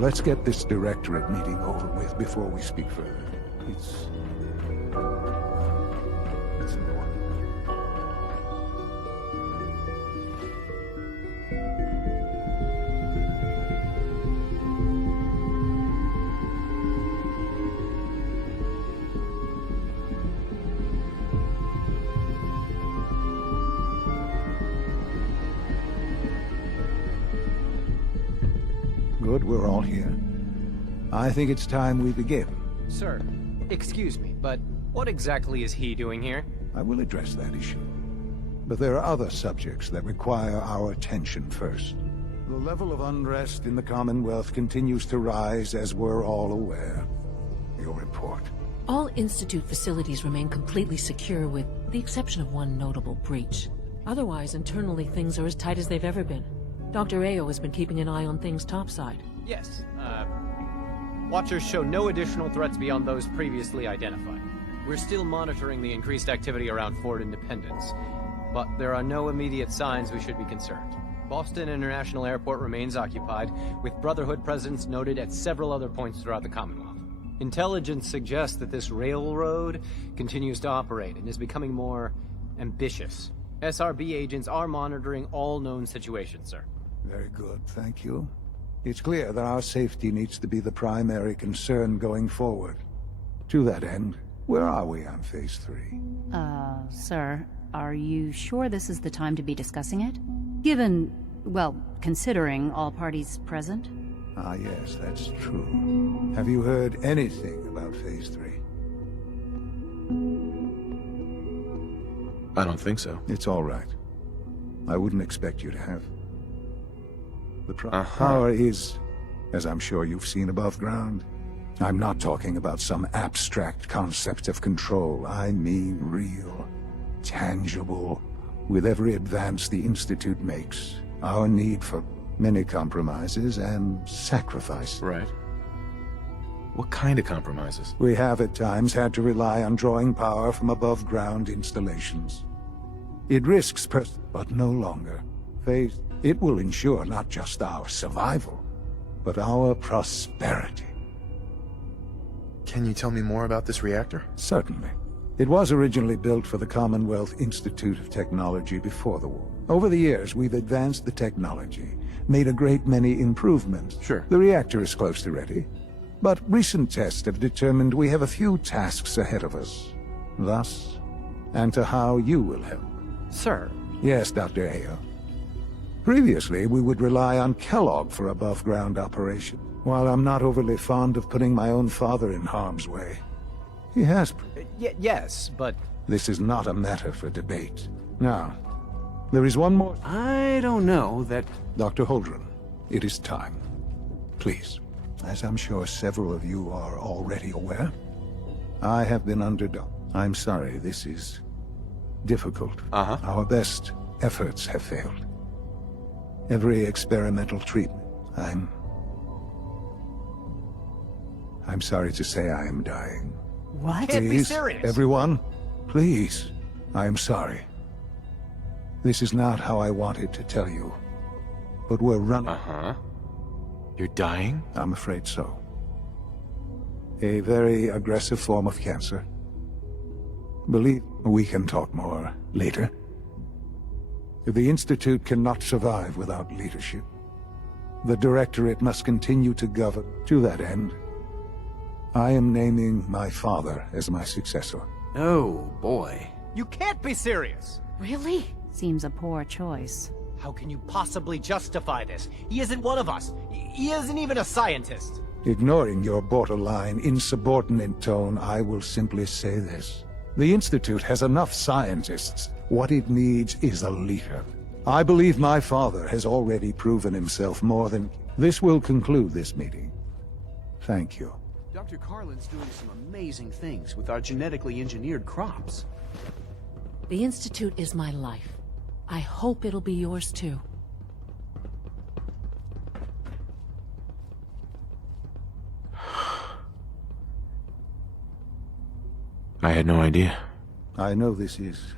Let's get this directorate meeting over with before we speak further. It's important. Good, we're all here. I think it's time we begin. Sir, excuse me, but what exactly is he doing here? I will address that issue. But there are other subjects that require our attention first. The level of unrest in the Commonwealth continues to rise, as we're all aware. Your report. All Institute facilities remain completely secure with the exception of one notable breach. Otherwise, internally things are as tight as they've ever been. Dr. Ayo has been keeping an eye on things topside. Yes, Watchers show no additional threats beyond those previously identified. We're still monitoring the increased activity around Fort Independence, but there are no immediate signs we should be concerned. Boston International Airport remains occupied, with Brotherhood presence noted at several other points throughout the Commonwealth. Intelligence suggests that this railroad continues to operate and is becoming more ambitious. SRB agents are monitoring all known situations, sir. Very good, thank you. It's clear that our safety needs to be the primary concern going forward. To that end, where are we on Phase 3? Sir, are you sure this is the time to be discussing it? Given, well, considering all parties present? Ah, yes, that's true. Have you heard anything about Phase 3? I don't think so. It's all right. I wouldn't expect you to have. The power is, as I'm sure you've seen above ground. I'm not talking about some abstract concept of control. I mean real, tangible. With every advance the Institute makes, our need for many compromises and sacrifice. Right. What kind of compromises? We have at times had to rely on drawing power from above-ground installations. It risks but no longer. Faith, it will ensure not just our survival, but our prosperity. Can you tell me more about this reactor? Certainly. It was originally built for the Commonwealth Institute of Technology before the war. Over the years, we've advanced the technology, made a great many improvements. Sure. The reactor is close to ready. But recent tests have determined we have a few tasks ahead of us. Thus, and to how you will help. Sir. Yes, Dr. Ayo. Previously, we would rely on Kellogg for above-ground operation. While I'm not overly fond of putting my own father in harm's way, he has... Yes, but... This is not a matter for debate. Now, there is one more... I don't know that... Dr. Holdren, it is time. Please. As I'm sure several of you are already aware, I have been underdone. I'm sorry, this is difficult. Our best efforts have failed. Every experimental treatment, I'm sorry to say I am dying. What? Can't be Please, serious. everyone, please, I am sorry. This is not how I wanted to tell you, but we're running. You're dying? I'm afraid so. A very aggressive form of cancer. Believe we can talk more later. The Institute cannot survive without leadership. The Directorate must continue to govern. To that end, I am naming my father as my successor. Oh, boy. You can't be serious! Really? Seems a poor choice. How can you possibly justify this? He isn't one of us. He isn't even a scientist. Ignoring your borderline, insubordinate tone, I will simply say this. The Institute has enough scientists. What it needs is a leader. I believe my father has already proven himself more than... This will conclude this meeting. Thank you. Dr. Carlin's doing some amazing things with our genetically engineered crops. The Institute is my life. I hope it'll be yours too. I had no idea. I know this is...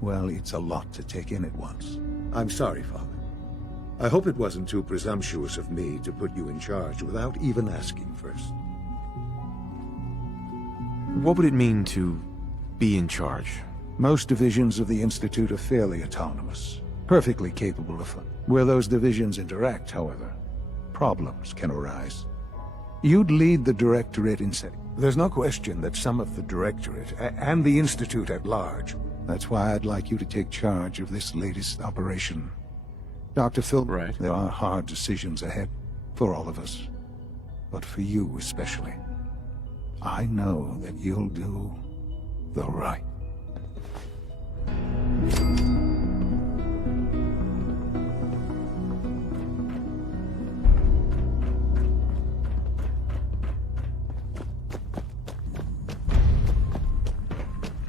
Well, it's a lot to take in at once. I'm sorry, Father. I hope it wasn't too presumptuous of me to put you in charge without even asking first. What would it mean to be in charge? Most divisions of the Institute are fairly autonomous, perfectly capable of... Where those divisions interact, however, problems can arise. You'd lead the Directorate in setting. There's no question that some of the Directorate, and the Institute at large... That's why I'd like you to take charge of this latest operation. Dr. Phil, Right. There are hard decisions ahead, for all of us. But for you especially. I know that you'll do the right.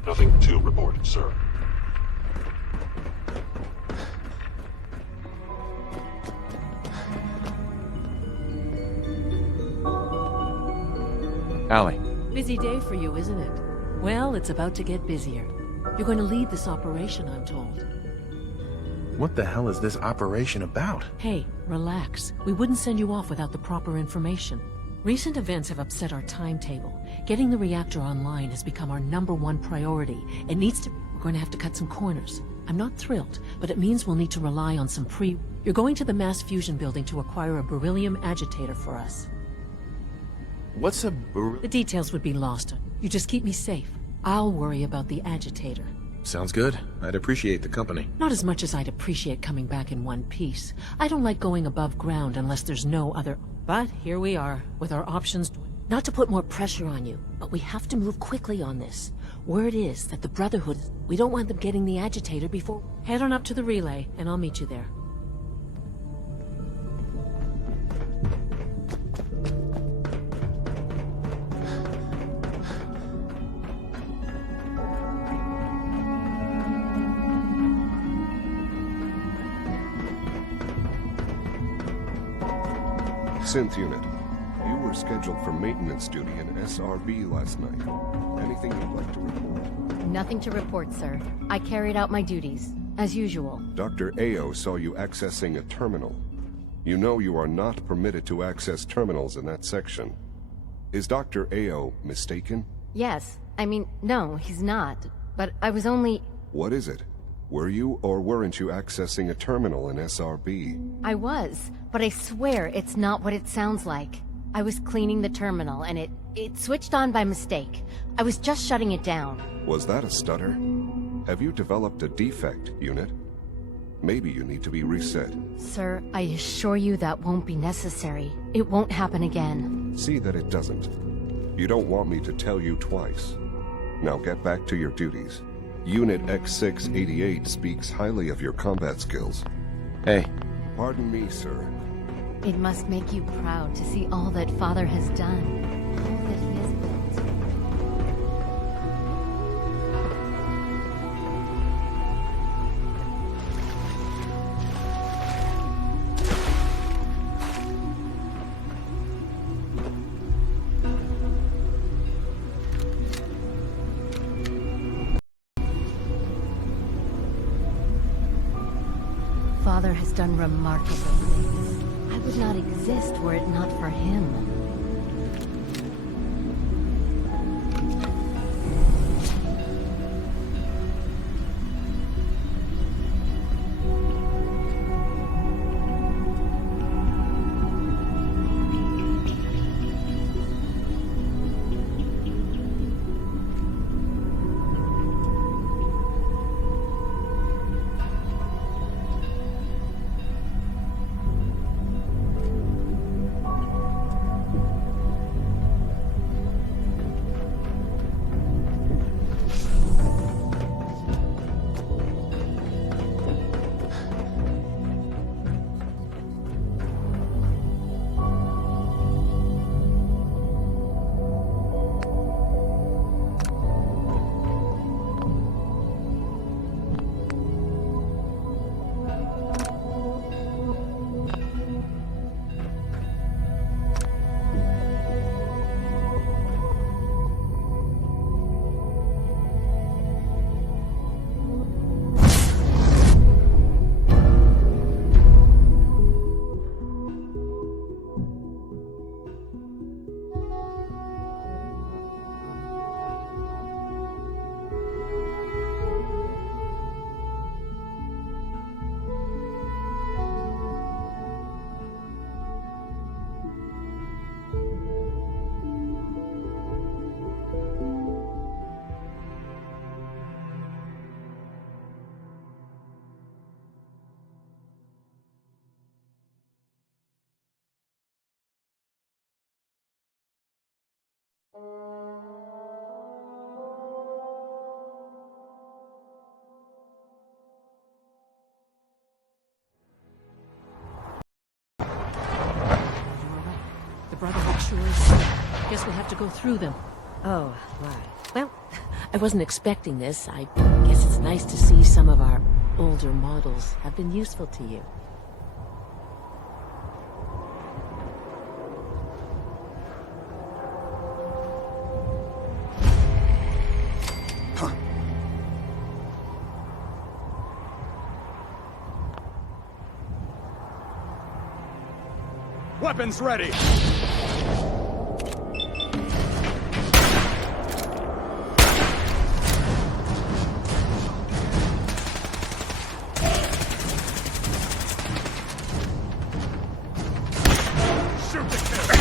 Nothing to report, sir. Allie. Busy day for you, isn't it? Well, it's about to get busier. You're going to lead this operation, I'm told. What the hell is this operation about? Hey, relax. We wouldn't send you off without the proper information. Recent events have upset our timetable. Getting the reactor online has become our #1 priority. It needs to... We're going to have to cut some corners. I'm not thrilled, but it means we'll need to rely on some You're going to the mass fusion building to acquire a beryllium agitator for us. What's a The details would be lost. You just keep me safe. I'll worry about the agitator. Sounds good. I'd appreciate the company. Not as much as I'd appreciate coming back in one piece. I don't like going above ground unless there's no other... But here we are, with our options... Not to put more pressure on you, but we have to move quickly on this. Word is that the Brotherhood... We don't want them getting the agitator before... Head on up to the relay, and I'll meet you there. Synth unit, you were scheduled for maintenance duty in SRB last night. Anything you'd like to report? Nothing to report, sir. I carried out my duties, as usual. Dr. Ao saw you accessing a terminal. You know you are not permitted to access terminals in that section. Is Dr. Ao mistaken? Yes. I mean, no, he's not. But I was only... What is it? Were you or weren't you accessing a terminal in SRB? I was, but I swear it's not what it sounds like. I was cleaning the terminal, and it switched on by mistake. I was just shutting it down. Was that a stutter? Have you developed a defect, unit? Maybe you need to be reset. Sir, I assure you that won't be necessary. It won't happen again. See that it doesn't. You don't want me to tell you twice. Now get back to your duties. Unit X688 speaks highly of your combat skills. Hey. Pardon me, sir. It must make you proud to see all that Father has done. All that he has built. Father has done remarkable things. I would not exist were it not for him. The Brotherhood sure. Guess we'll have to go through them. Oh, right. Well, I wasn't expecting this. I guess it's nice to see some of our older models have been useful to you. Weapons ready! Shoot the kid!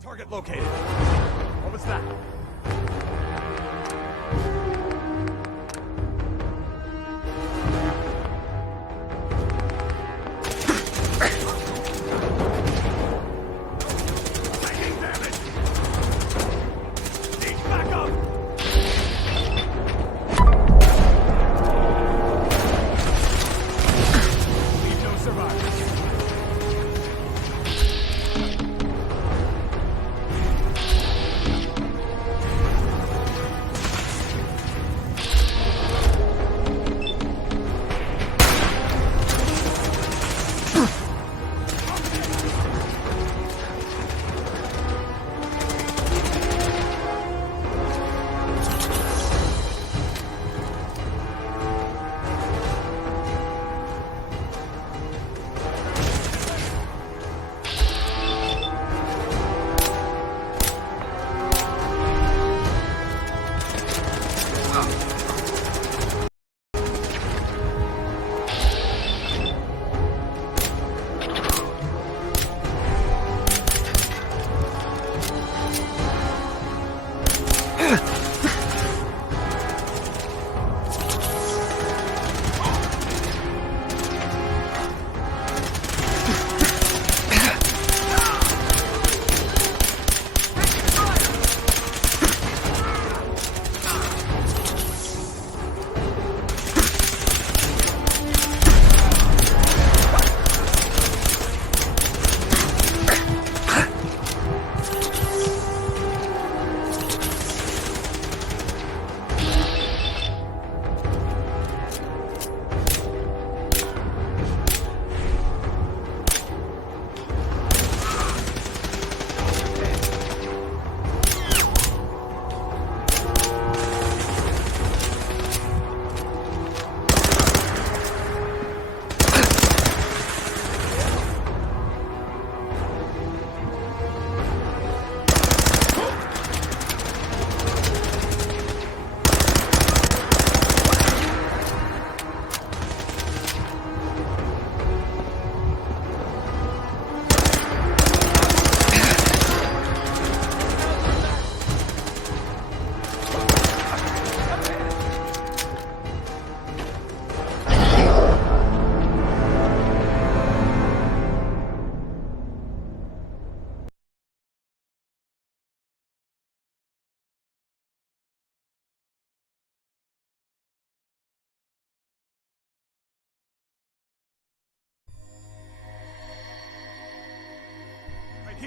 Target located. What was that? Taking damage! Need backup! Leave no survivors.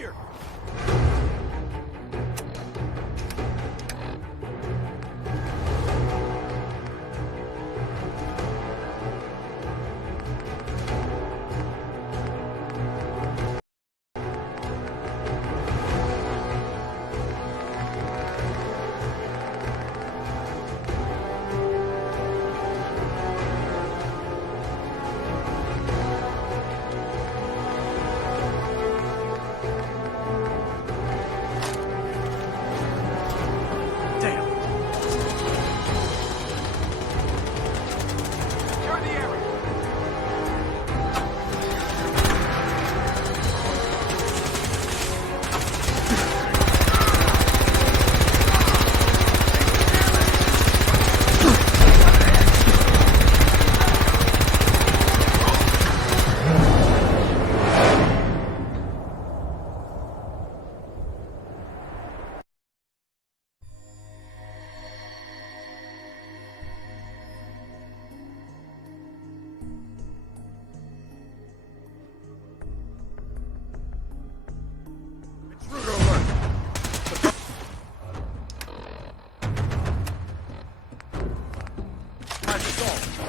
here.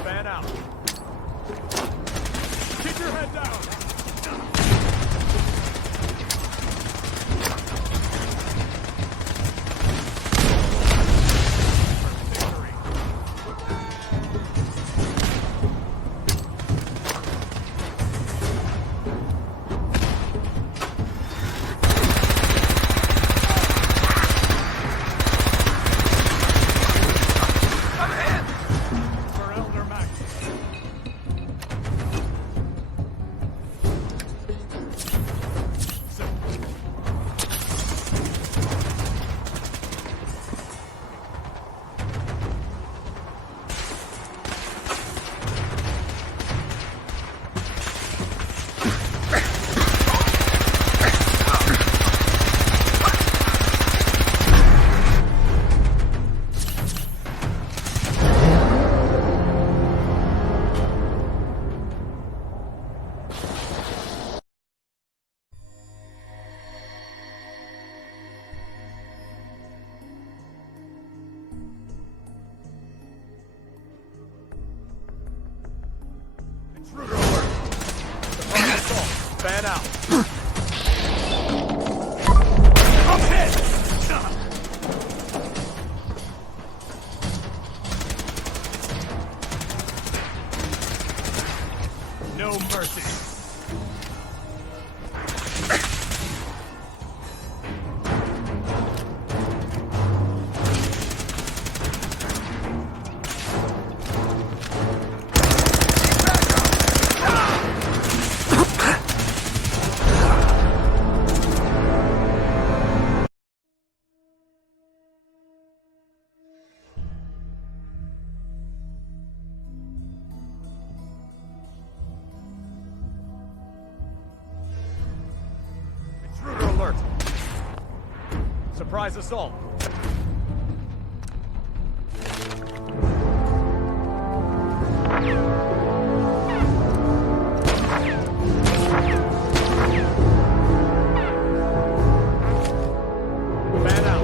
Fan out. Keep your head down. For Elder Max. Intruder alert! Surprise assault! Fan out! I'm hit! No mercy! Intruder alert! Surprise assault! Fan out!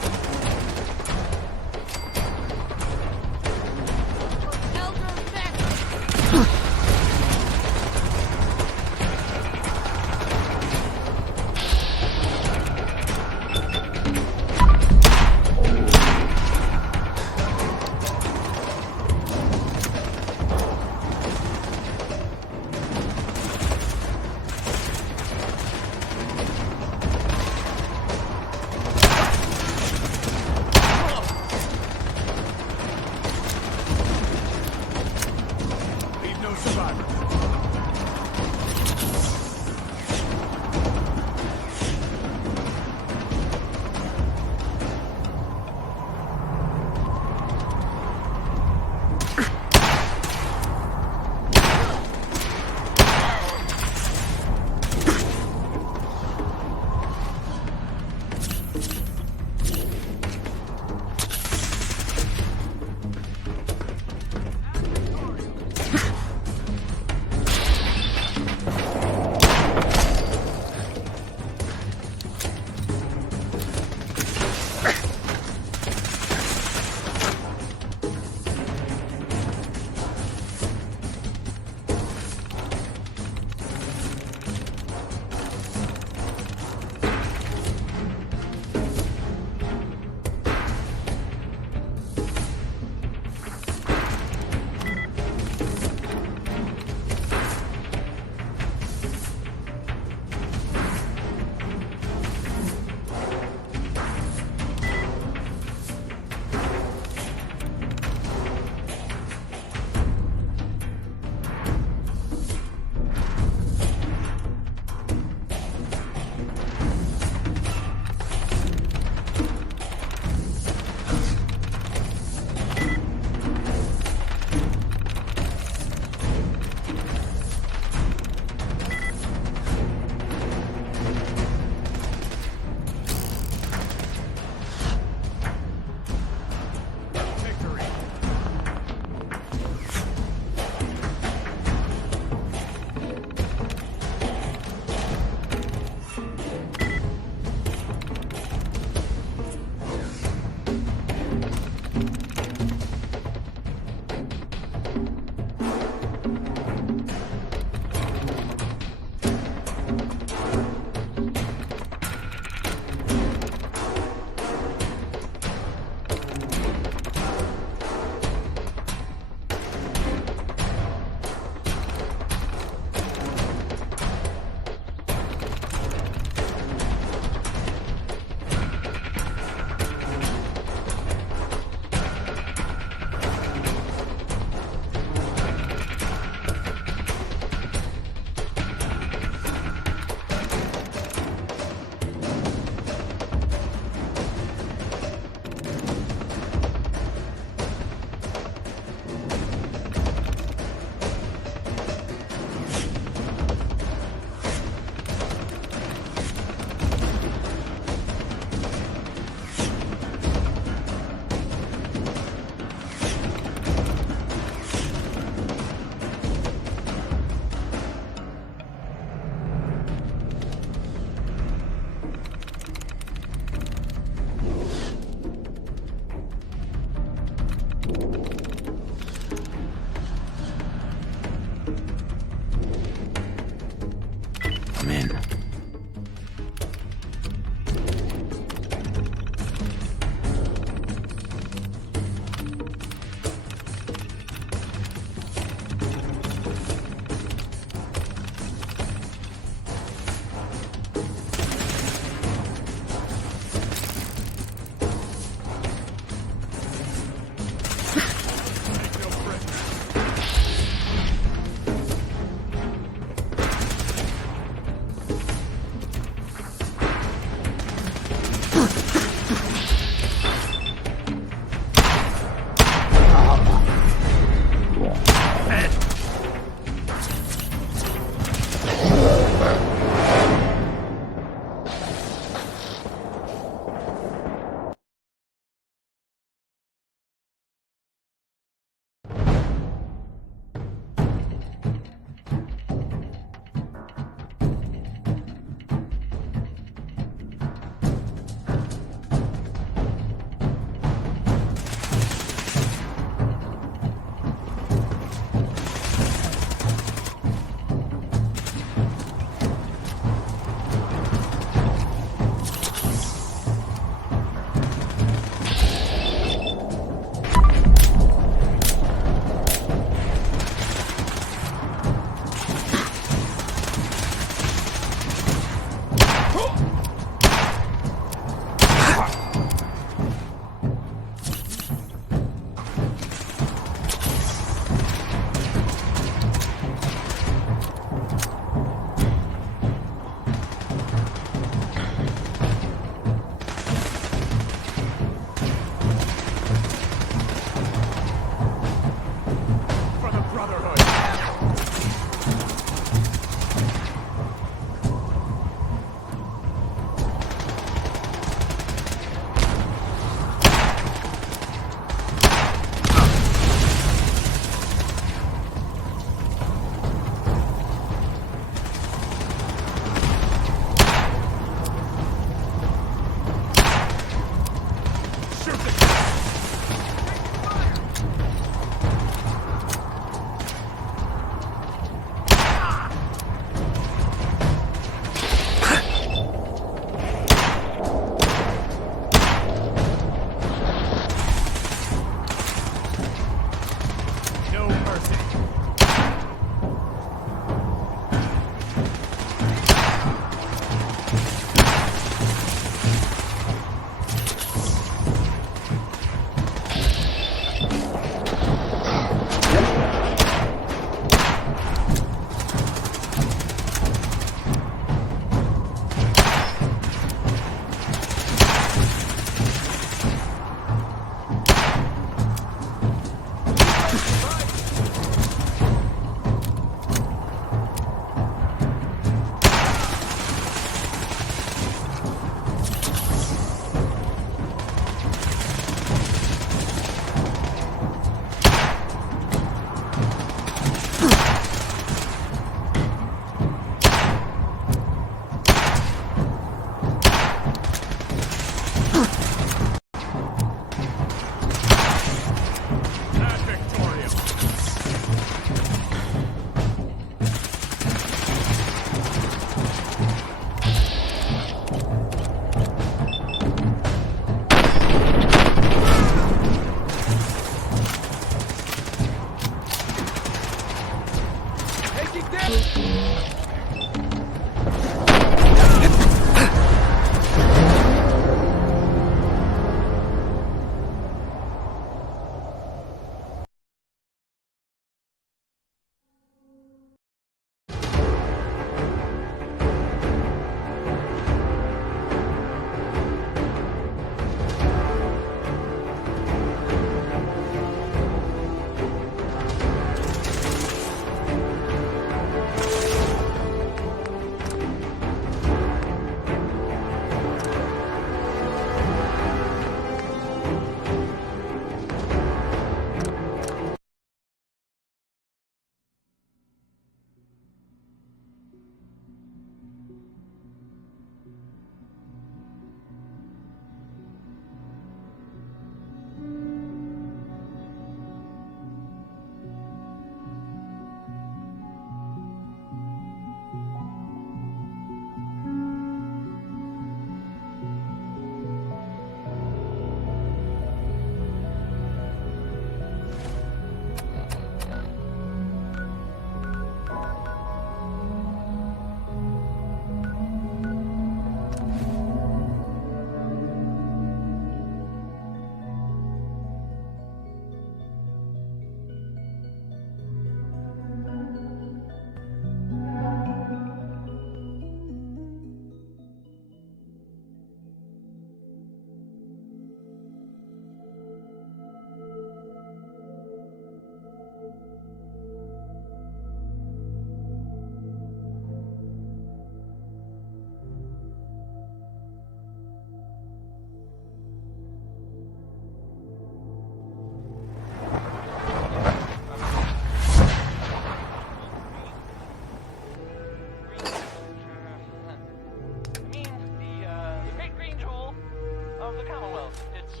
the Commonwealth. It's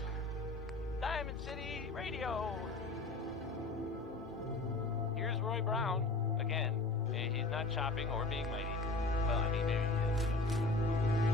Diamond City Radio. Here's Roy Brown again. He's not chopping or being mighty. Well, I mean, maybe he is.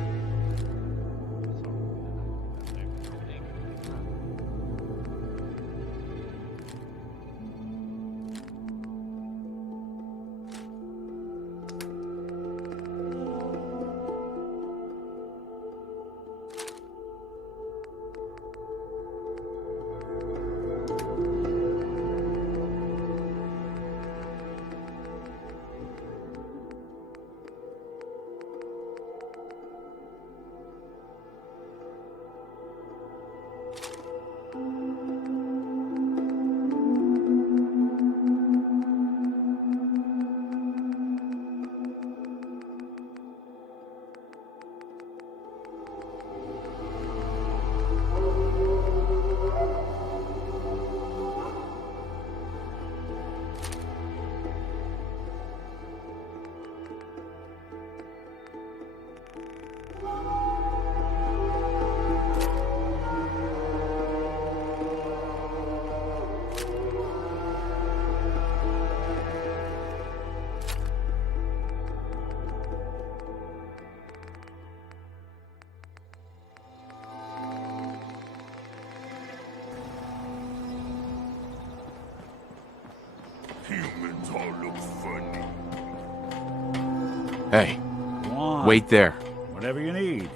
Humans all look funny. Hey, Come on. wait there. Whatever you need.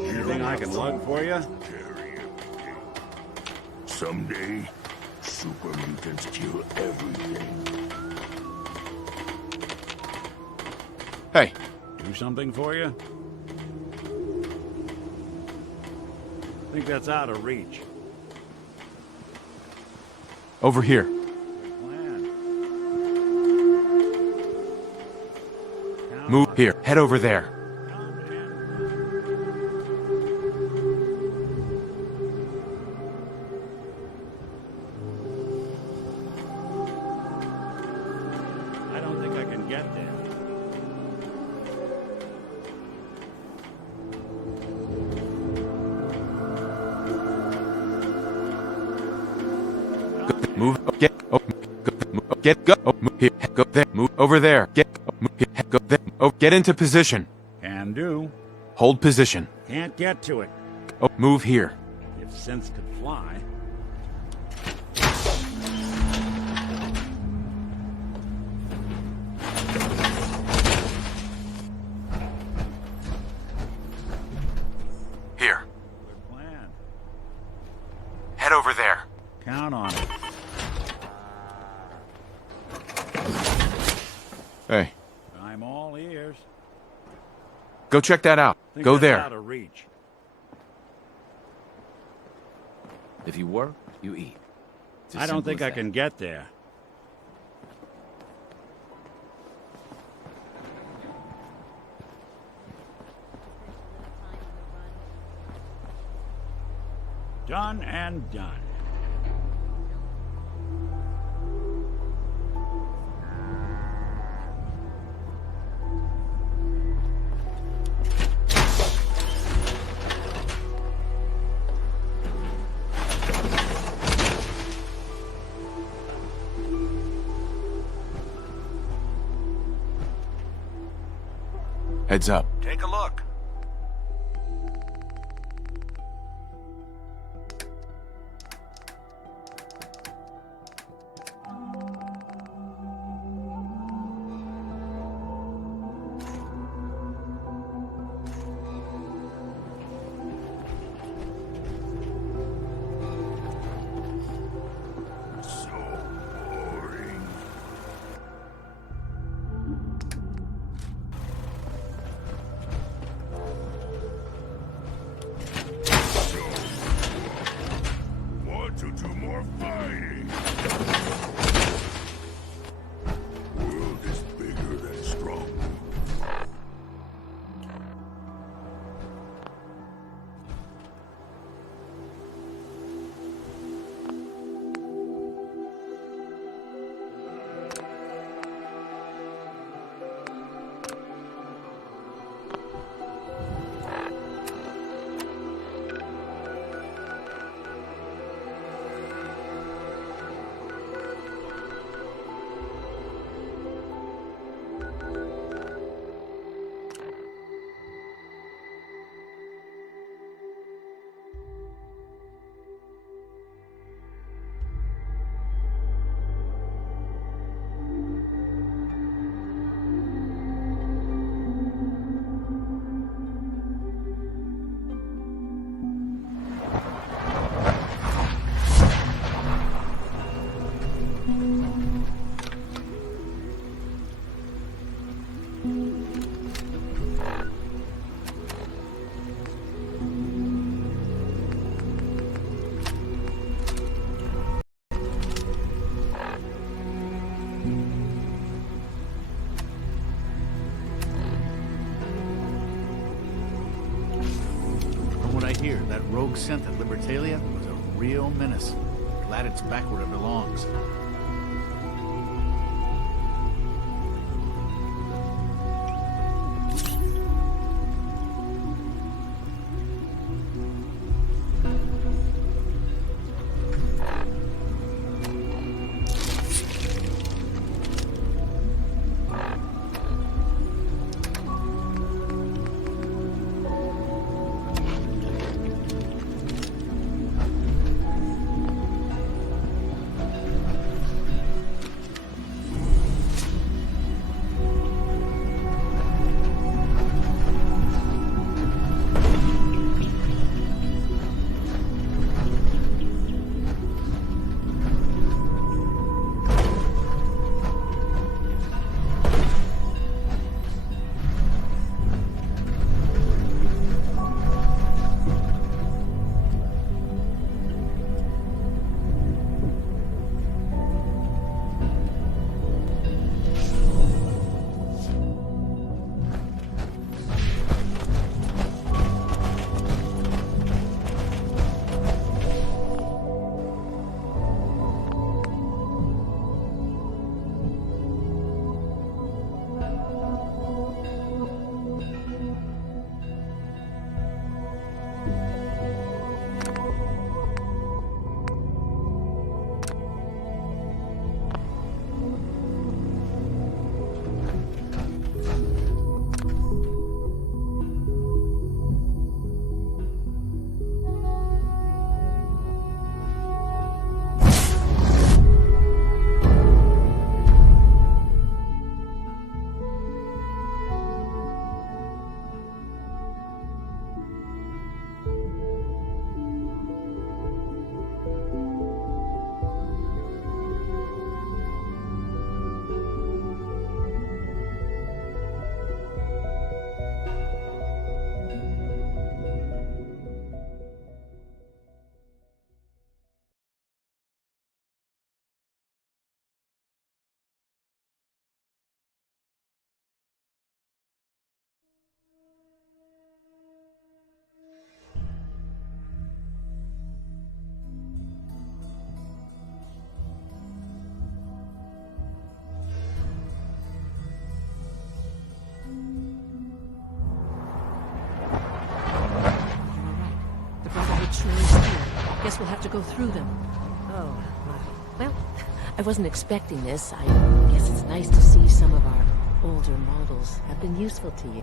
Anything I can lug for you? Someday, super mutants kill everything. Hey, Do something for you? Think that's out of reach. over here. Plan. Count Move on here. Head over there. it. Come in. I don't think I can get there. Move. Get. Oh, go. Oh, move here. Go there. Move over there. Get. Oh, move here. Go there. Oh, get into position. Can do. Hold position. Can't get to it. Oh, move here. If synths could fly. Here. Good plan. Head over there. Count on it. Hey, I'm all ears. go check that out. Think Go that's there. Out of reach. If you work, you eat. It's as I don't simple think as I that. can get there. Done and done. Heads up. Take a look. are fighting. World is bigger than strong. From what I hear, that rogue synth at Libertalia was a real menace. Glad it's back where it belongs. Guess we'll have to go through them. Oh, well, I wasn't expecting this. I guess it's nice to see some of our older models have been useful to you.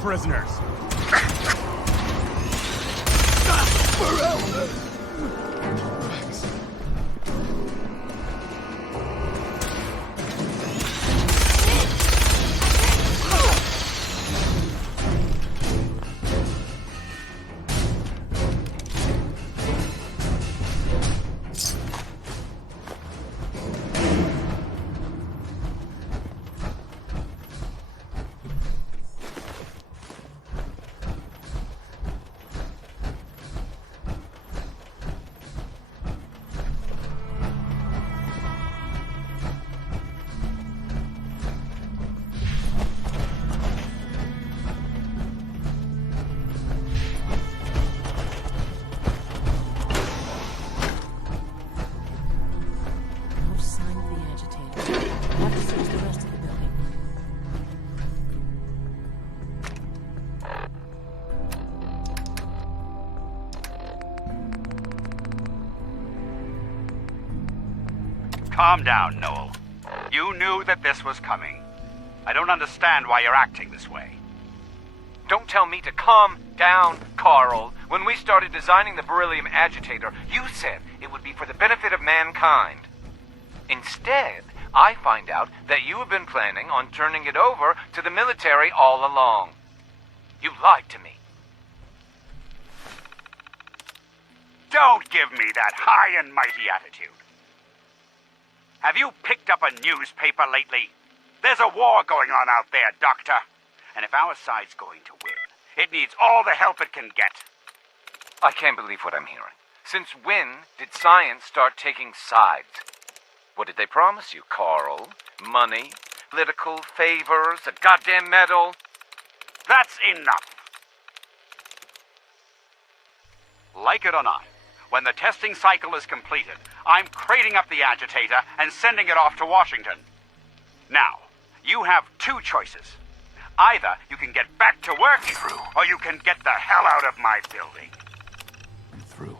prisoners. No sign of the agitator. We'll have to search the rest of the building. Calm down, Noel. You knew that this was coming. I don't understand why you're acting this way. Don't tell me to calm down, Carl. When we started designing the beryllium agitator, you said it would be for the benefit of mankind. Instead, I find out that you have been planning on turning it over to the military all along. You lied to me. Don't give me that high and mighty attitude. Have you picked up a newspaper lately? There's a war going on out there, Doctor. And if our side's going to win, it needs all the help it can get. I can't believe what I'm hearing. Since when did science start taking sides? What did they promise you, Carl? Money? Political favors? A goddamn medal? That's enough. Like it or not, when the testing cycle is completed, I'm crating up the agitator and sending it off to Washington. Now, you have two choices. Either you can get back to work, or you can get the hell out of my building. I'm through.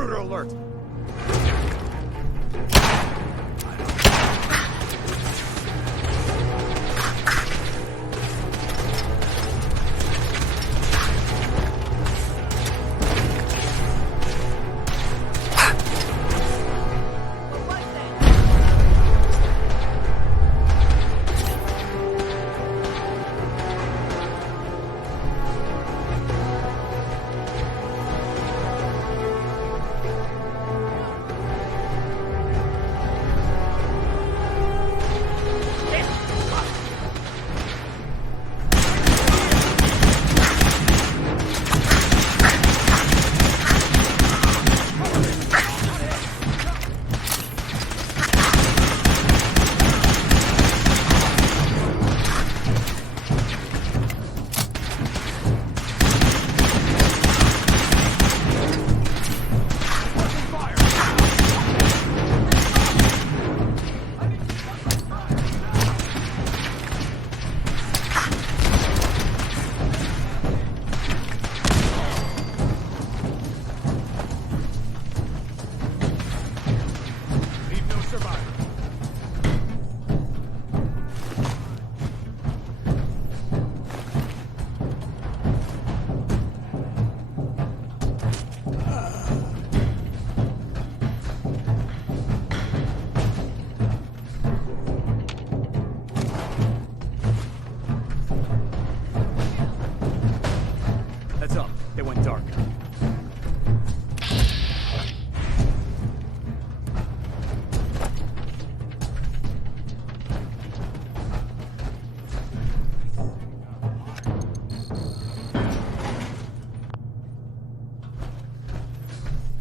Intruder alert!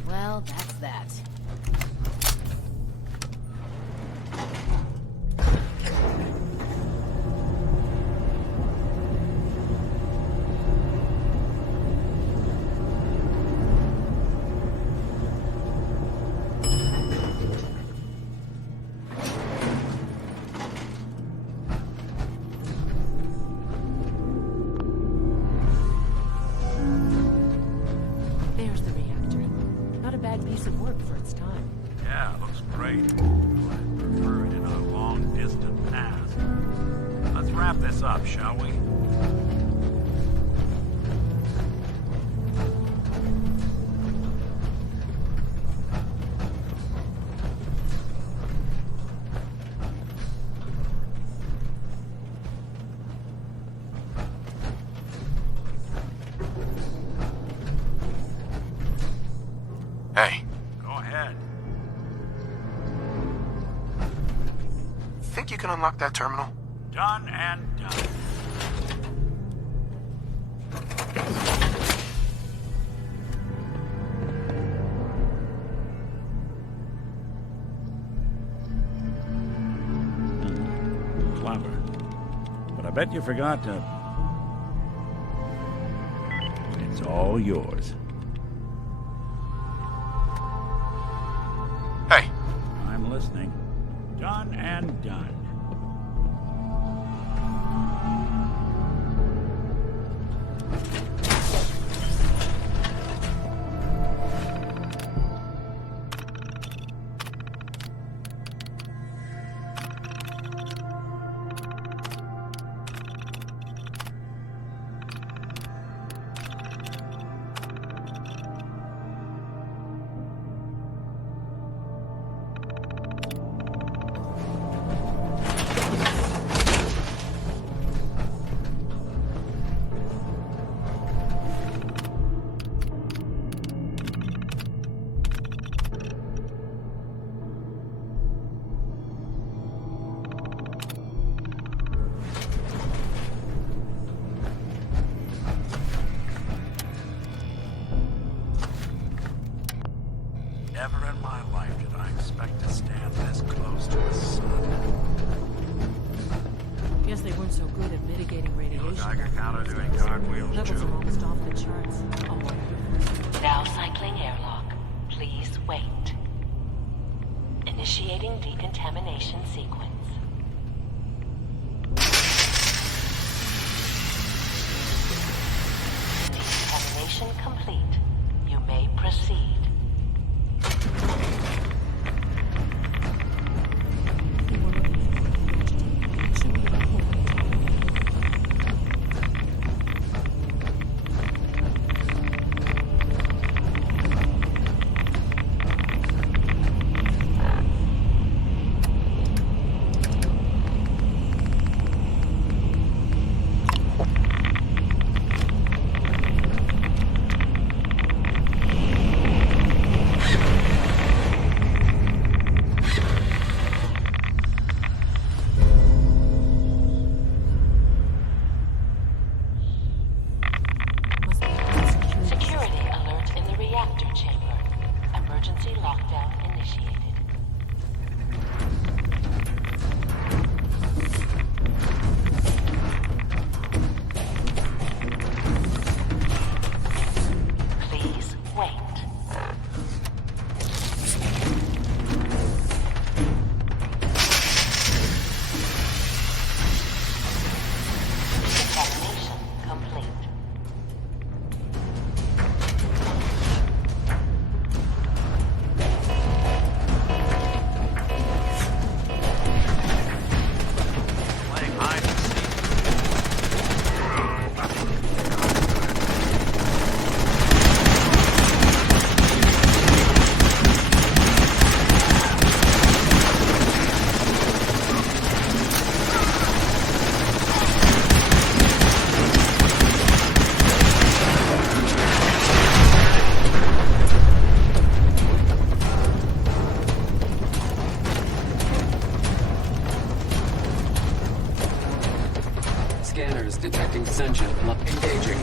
Well, that's that. There's the reactor. Not a bad piece of work for its time. Yeah, looks great. I'd prefer it in a long, distant past. Let's wrap this up, shall we? Hey. Go ahead. Think you can unlock that terminal? Done and done. Clever. But I bet you forgot to... It's all yours. Hey. I'm listening. Done and done. Never in my life did I expect to stand this close to the sun. Guess they weren't so good at mitigating radiation. Look like a counter doing cartwheels, Levels too. are almost off the charts. I'll wait. Now cycling airlock. Please wait. Initiating decontamination sequence. Decontamination complete. You may proceed. Lockdown initiated. Please wait. Decontamination complete. Playing hide and seek. Scanners detecting sentient engaging.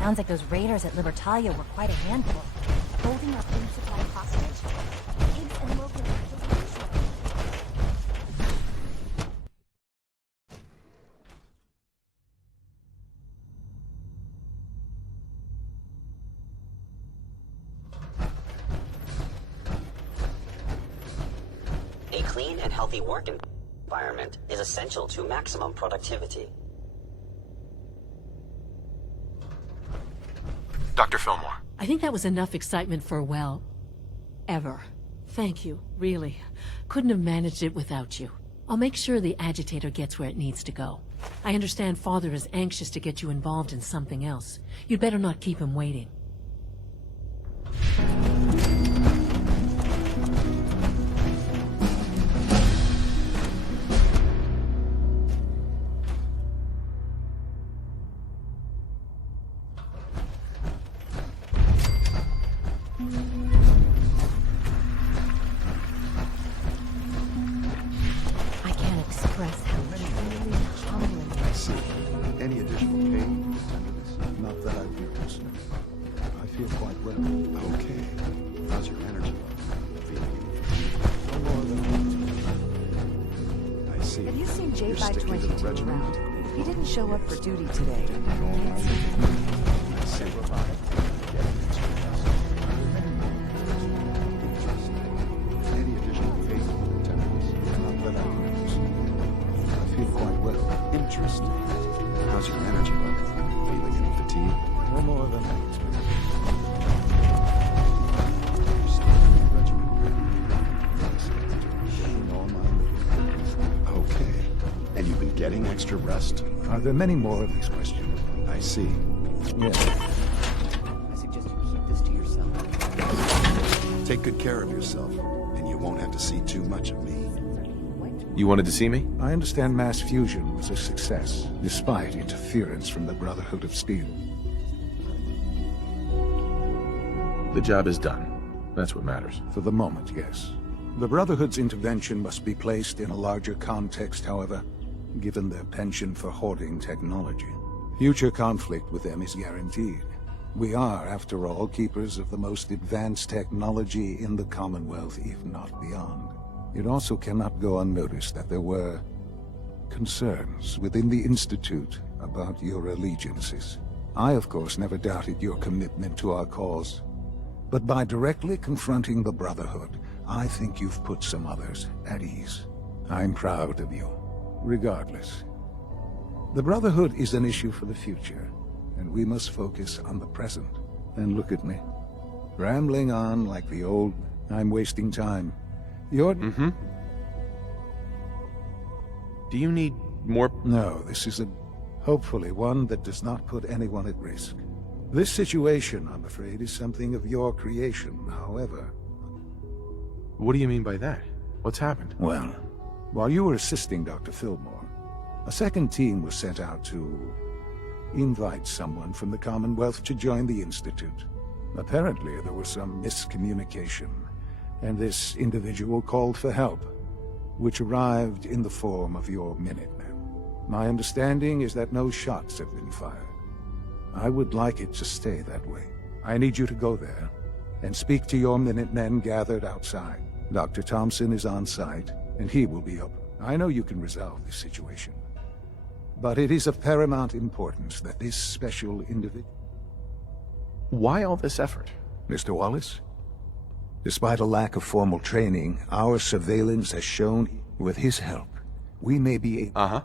Sounds like those raiders at Libertalia were quite a handful. Holding our food supply hostage? Pigs and locusts are delicious. A clean and healthy work environment is essential to maximum productivity. Dr. Fillmore. I think that was enough excitement for, well, ever. Thank you, really. Couldn't have managed it without you. I'll make sure the agitator gets where it needs to go. I understand Father is anxious to get you involved in something else. You'd better not keep him waiting. I can't express how truly humbling. I see. Any additional pain or tenderness? Not that I've noticed. I feel quite well. Okay. How's your energy level? Feeling no more than I see. Have you seen You're sticking to the J522 regiment? around? He didn't show up for duty today. I see. Any additional pain or tenderness? Not that I've noticed. I feel quite well. Interesting. How's your energy level? Feeling any fatigue? No more than I expected. Okay. And you've been getting extra rest? Are there many more of these questions? I see. Yes. I suggest you keep this to yourself. Take good care of yourself, and you won't have to see too much of me. You wanted to see me? I understand mass fusion was a success, despite interference from the Brotherhood of Steel. The job is done. That's what matters. For the moment, yes. The Brotherhood's intervention must be placed in a larger context, however, given their penchant for hoarding technology. Future conflict with them is guaranteed. We are, after all, keepers of the most advanced technology in the Commonwealth, if not beyond. It also cannot go unnoticed that there were concerns within the Institute about your allegiances. I, of course, never doubted your commitment to our cause. But by directly confronting the Brotherhood, I think you've put some others at ease. I'm proud of you, regardless. The Brotherhood is an issue for the future, and we must focus on the present. And look at me, rambling on like the old. I'm wasting time. You're... Do you need more... No, this is hopefully one that does not put anyone at risk. This situation, I'm afraid, is something of your creation, however. What do you mean by that? What's happened? Well, while you were assisting Dr. Fillmore, a second team was sent out to invite someone from the Commonwealth to join the Institute. Apparently, there was some miscommunication, and this individual called for help, which arrived in the form of your Minutemen. My understanding is that no shots have been fired. I would like it to stay that way. I need you to go there and speak to your Minutemen gathered outside. Dr. Thompson is on site, and he will be open. I know you can resolve this situation, but it is of paramount importance that this special individual... Why all this effort? Mr. Wallace? Despite a lack of formal training, our surveillance has shown, with his help, we may be able... Uh-huh.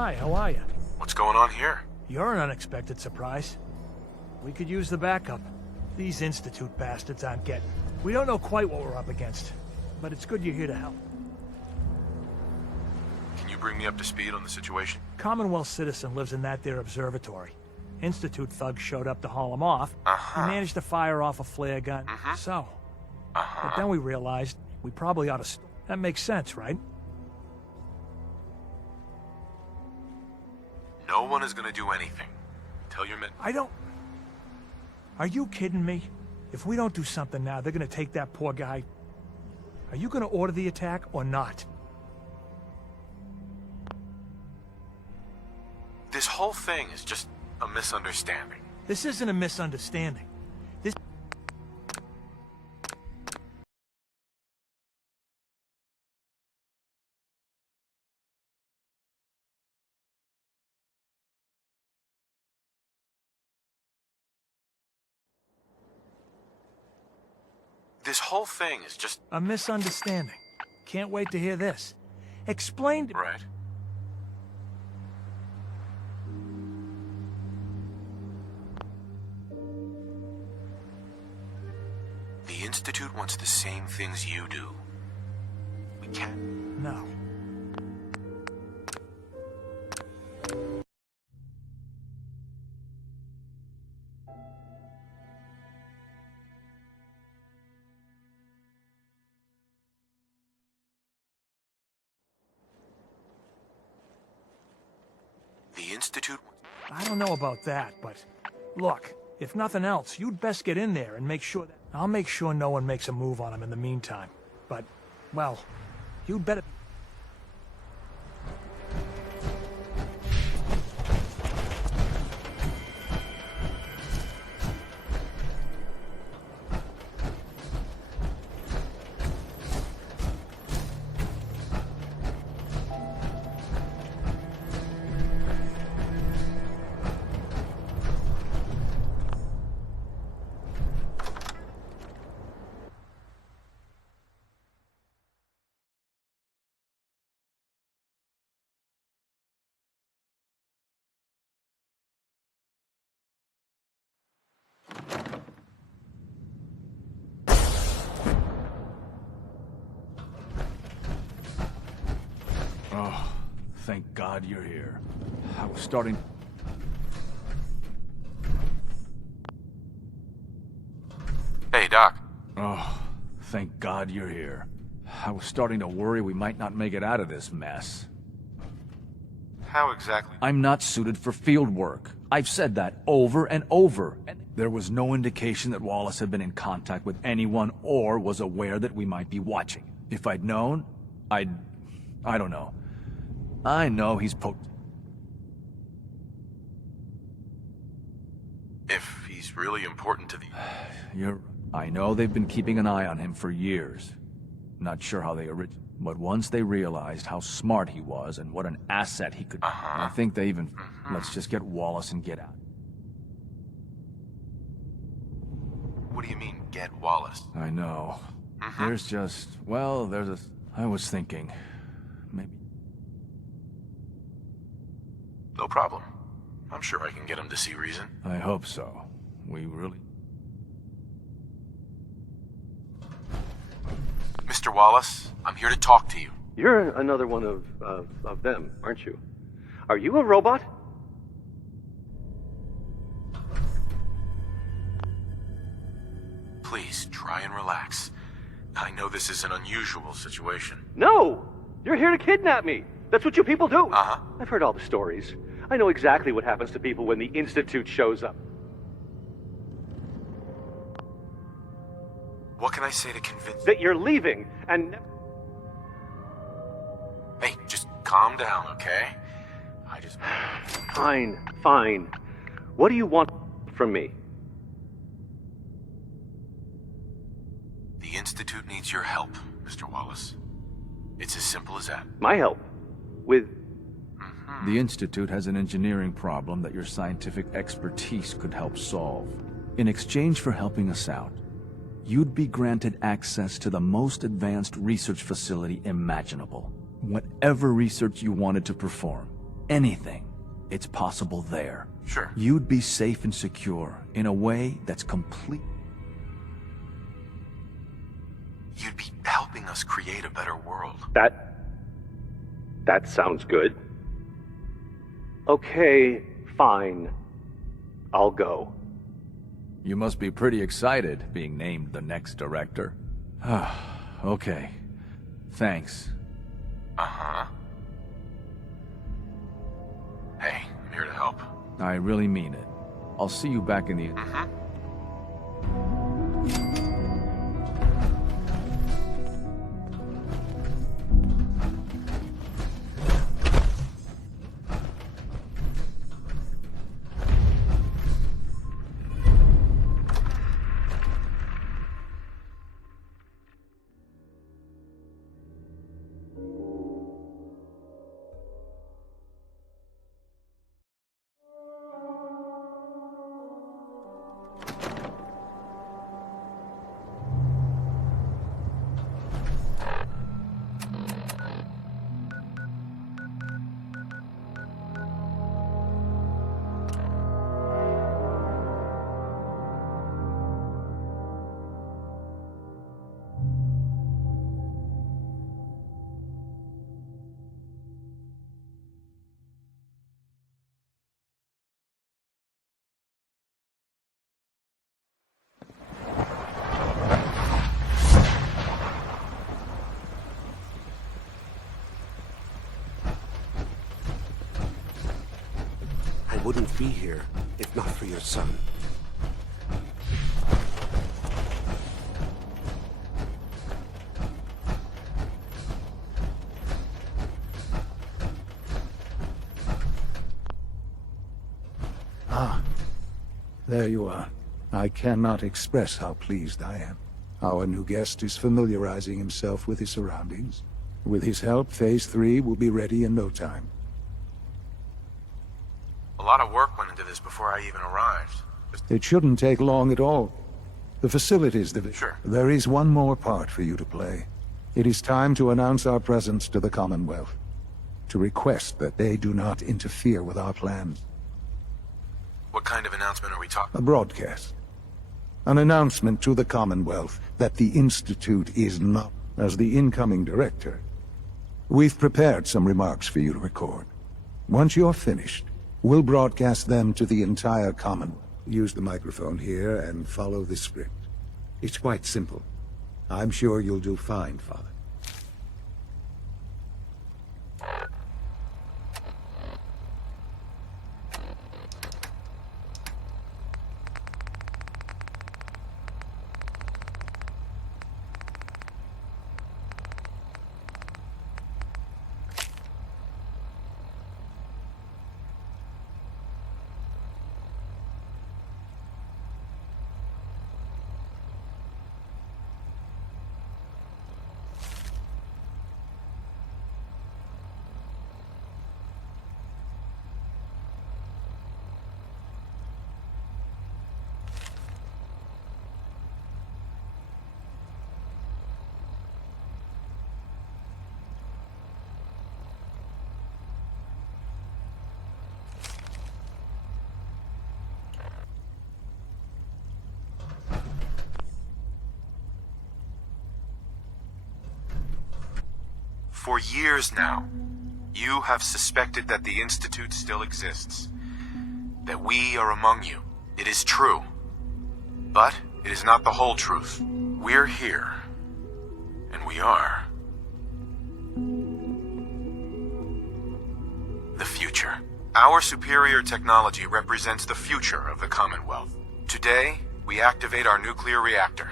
Hi, how are you? What's going on here? You're an unexpected surprise. We could use the backup. These Institute bastards aren't getting. We don't know quite what we're up against, but it's good you're here to help. Can you bring me up to speed on the situation? Commonwealth citizen lives in that there observatory. Institute thugs showed up to haul him off. He managed to fire off a flare gun. So. But then we realized we probably ought to... That makes sense, right? No one is gonna do anything. Tell your men... I don't... Are you kidding me? If we don't do something now, they're gonna take that poor guy. Are you gonna order the attack or not? This whole thing is just a misunderstanding. This isn't a misunderstanding. This... This whole thing is just... A misunderstanding. Can't wait to hear this. Explain to... Right. The Institute wants the same things you do. We can't... No. The Institute... I don't know about that, but... Look, if nothing else, you'd best get in there and make sure that... I'll make sure no one makes a move on him in the meantime. But, well, you'd better... Oh, thank God you're here. I was starting... Hey, Doc. Oh, thank God you're here. I was starting to worry we might not make it out of this mess. How exactly? I'm not suited for field work. I've said that over and over. There was no indication that Wallace had been in contact with anyone or was aware that we might be watching. If I'd known, I don't know. I know he's If he's really important to the... I know they've been keeping an eye on him for years. Not sure how they but once they realized how smart he was and what an asset he could... I think they even... Let's just get Wallace and get out. What do you mean, get Wallace? I know. There's just... Well, there's a... I was thinking... Maybe... No problem. I'm sure I can get him to see reason. I hope so. We really... Mr. Wallace, I'm here to talk to you. You're another one of them, aren't you? Are you a robot? Please, try and relax. I know this is an unusual situation. No! You're here to kidnap me! That's what you people do! I've heard all the stories. I know exactly what happens to people when the Institute shows up. What can I say to convince... That you're leaving, and... Hey, just calm down, okay? I just... Fine, fine. What do you want from me? The Institute needs your help, Mr. Wallace. It's as simple as that. My help? With... The Institute has an engineering problem that your scientific expertise could help solve. In exchange for helping us out, you'd be granted access to the most advanced research facility imaginable. Whatever research you wanted to perform, anything, it's possible there. Sure. You'd be safe and secure in a way that's complete. You'd be helping us create a better world. That sounds good. Okay, fine. I'll go. You must be pretty excited being named the next director. Okay. Thanks. Uh-huh. Hey, I'm here to help. I really mean it. I'll see you back in the... I wouldn't be here if not for your son. Ah, there you are. I cannot express how pleased I am. Our new guest is familiarizing himself with his surroundings. With his help, Phase 3 will be ready in no time. A lot of work went into this before I even arrived. It shouldn't take long at all. The facilities division. Sure. There is one more part for you to play. It is time to announce our presence to the Commonwealth. To request that they do not interfere with our plans. What kind of announcement are we talking? A broadcast. An announcement to the Commonwealth that the Institute is not. As the incoming director, we've prepared some remarks for you to record. Once you're finished, we'll broadcast them to the entire Commonwealth. Use the microphone here and follow the script. It's quite simple. I'm sure you'll do fine, Father. For years now, you have suspected that the Institute still exists. That we are among you. It is true. But it is not the whole truth. We're here. And we are. The future. Our superior technology represents the future of the Commonwealth. Today, we activate our nuclear reactor,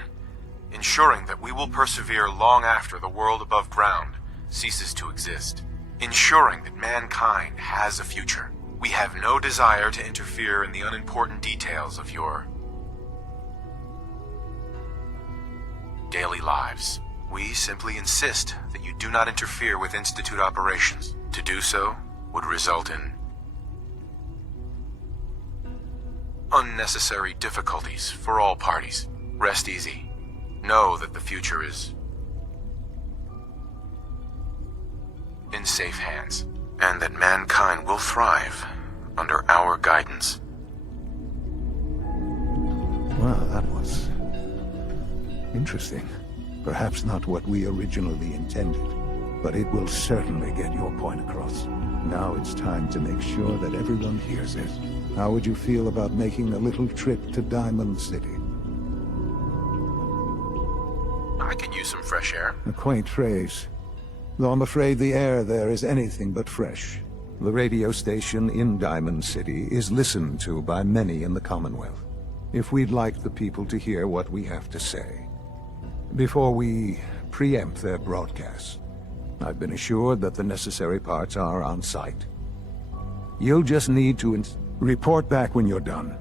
ensuring that we will persevere long after the world above ground ceases to exist, ensuring that mankind has a future. We have no desire to interfere in the unimportant details of your daily lives. We simply insist that you do not interfere with Institute operations. To do so would result in unnecessary difficulties for all parties. Rest easy. Know that the future is in safe hands. and that mankind will thrive under our guidance. Well, that was interesting. Perhaps not what we originally intended, but it will certainly get your point across. Now it's time to make sure that everyone hears it. How would you feel about making a little trip to Diamond City? I could use some fresh air. A quaint phrase, though I'm afraid the air there is anything but fresh. The radio station in Diamond City is listened to by many in the Commonwealth. If we'd like the people to hear what we have to say, before we preempt their broadcast, I've been assured that the necessary parts are on site. You'll just need to report back when you're done.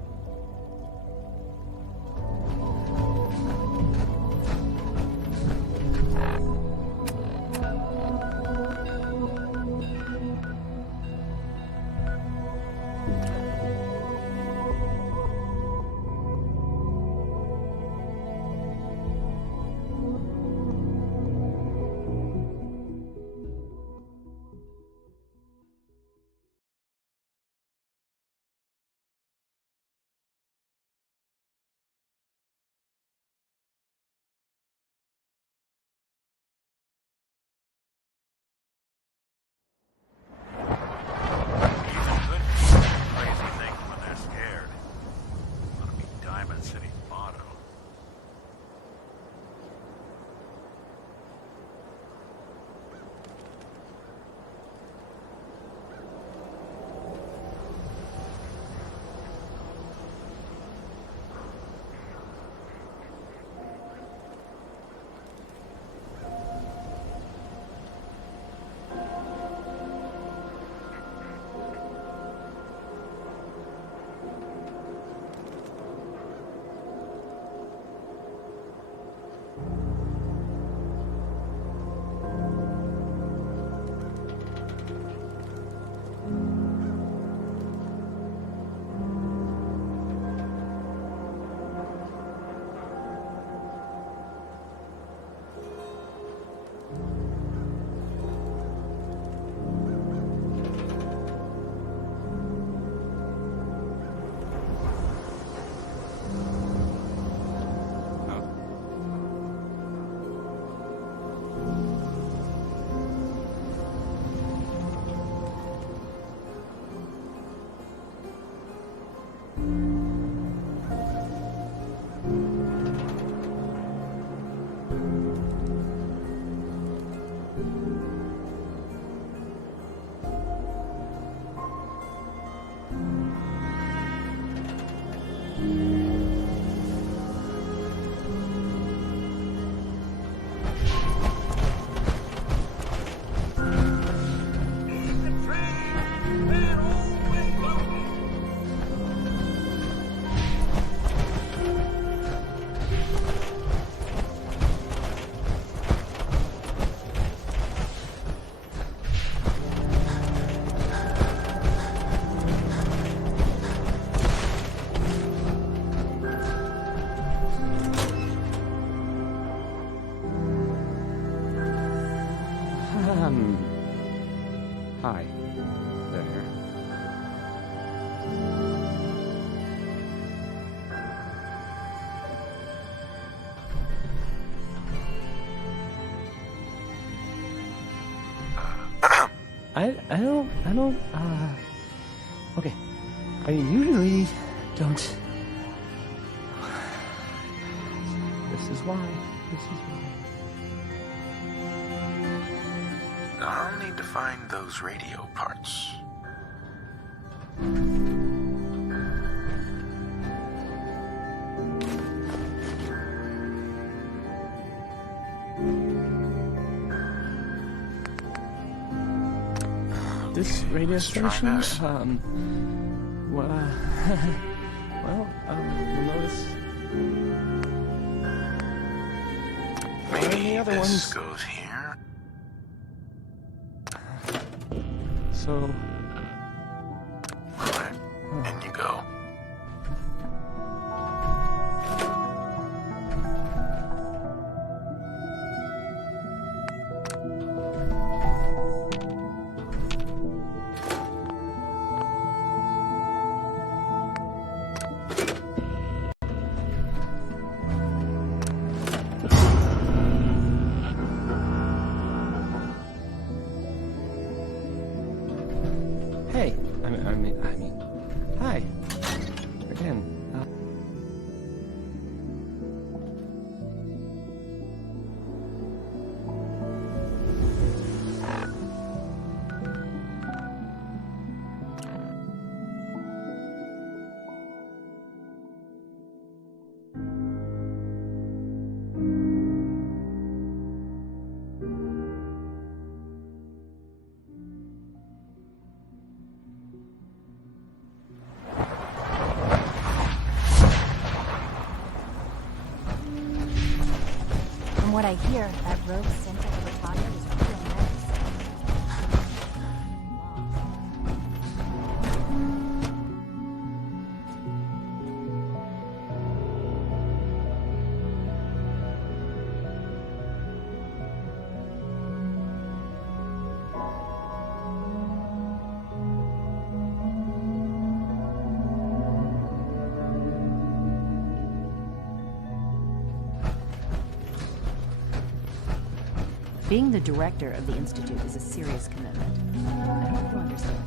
Hi. There. I don't, okay. I usually don't. This is why. I'll need to find those radio parts. This radio station, well, you'll notice. Maybe the other this ones goes here. So. Alright, in you go. I mean, hi. Again. From what I hear, that rogue center of Italia is real nice. Being the director of the Institute is a serious commitment. I hope you understand.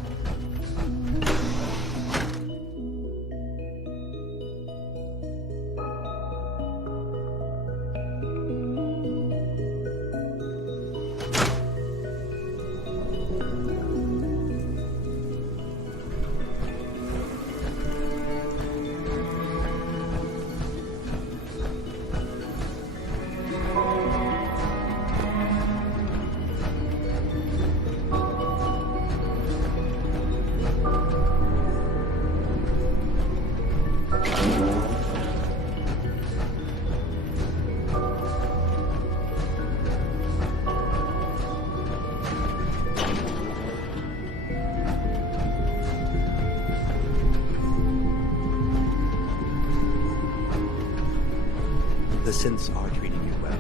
The synths are treating you well.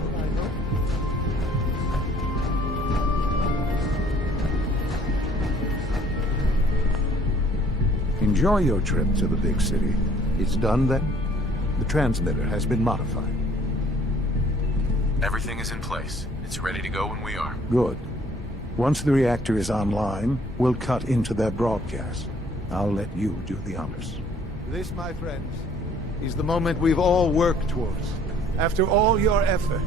Enjoy your trip to the big city. It's done then? The transmitter has been modified. Everything is in place. It's ready to go when we are. Good. Once the reactor is online, we'll cut into their broadcast. I'll let you do the honors. This, my friends, is the moment we've all worked towards. After all your effort,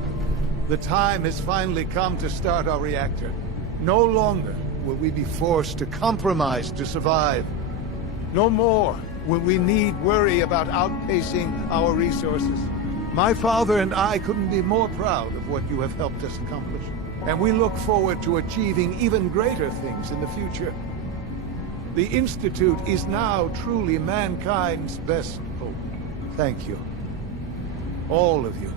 the time has finally come to start our reactor. No longer will we be forced to compromise to survive. No more will we need worry about outpacing our resources. My father and I couldn't be more proud of what you have helped us accomplish. And we look forward to achieving even greater things in the future. The Institute is now truly mankind's best hope. Thank you. All of you.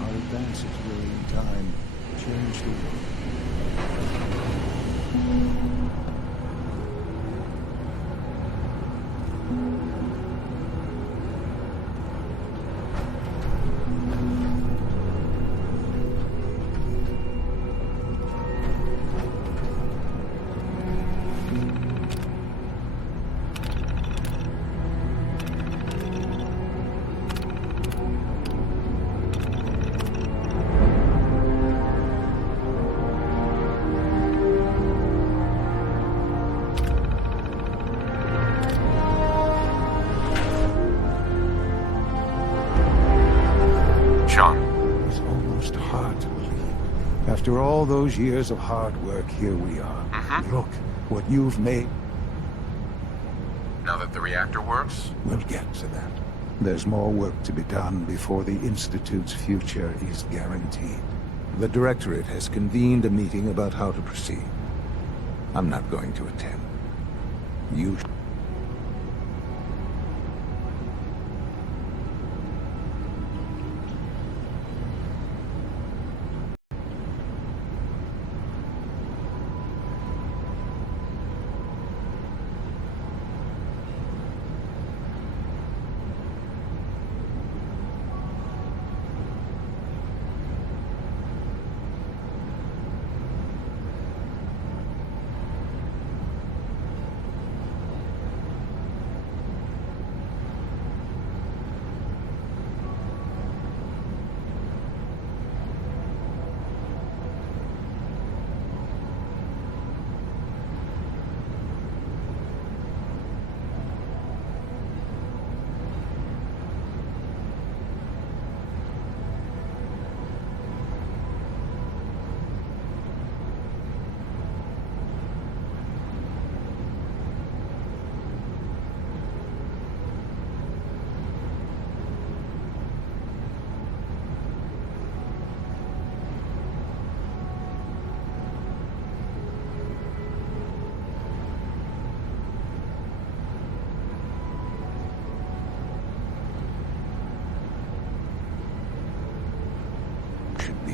Our advances will in time change the world. It's almost hard to believe. After all those years of hard work, here we are. Look, what you've made. Now that the reactor works? We'll get to that. There's more work to be done before the Institute's future is guaranteed. The Directorate has convened a meeting about how to proceed. I'm not going to attend. You...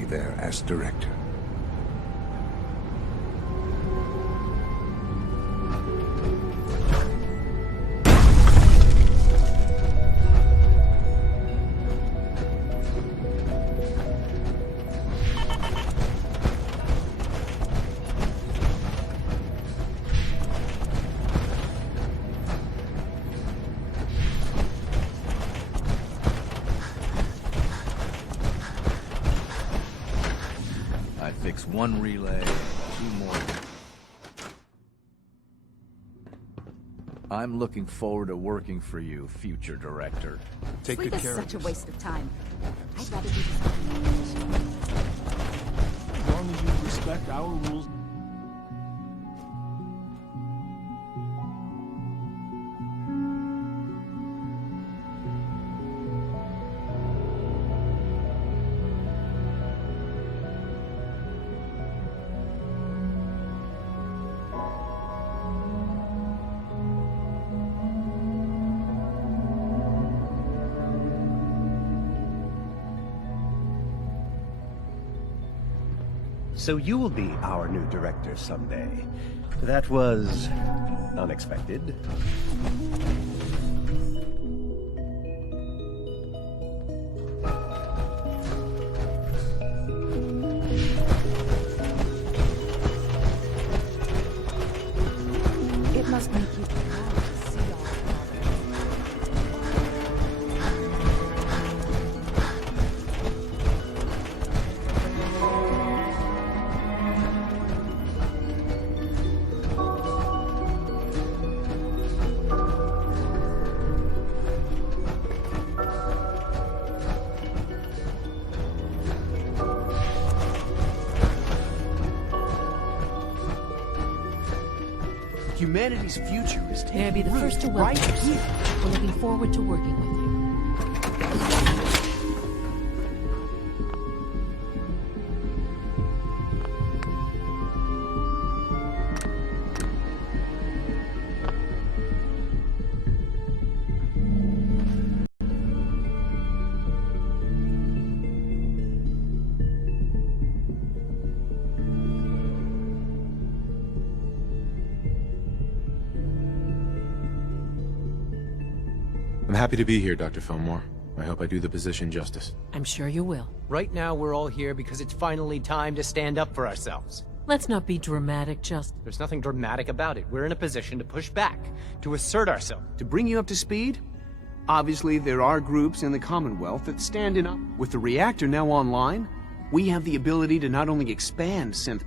there as director. Fix one relay, 2 more. I'm looking forward to working for you, future director. Take Sleep good is care such of a waste yourself. of time. I'd rather do this. As long as you respect our rules. So you will be our new director someday. That was unexpected. It must make you proud to see all Humanity's future is taking May I be the root first to right welcome you, here. sir. We're looking forward to working with you. I'm happy to be here, Dr. Fillmore. I hope I do the position justice. I'm sure you will. Right now, we're all here because it's finally time to stand up for ourselves. Let's not be dramatic, just... There's nothing dramatic about it. We're in a position to push back, to assert ourselves. To bring you up to speed, obviously there are groups in the Commonwealth that stand in up. With the reactor now online, we have the ability to not only expand synth...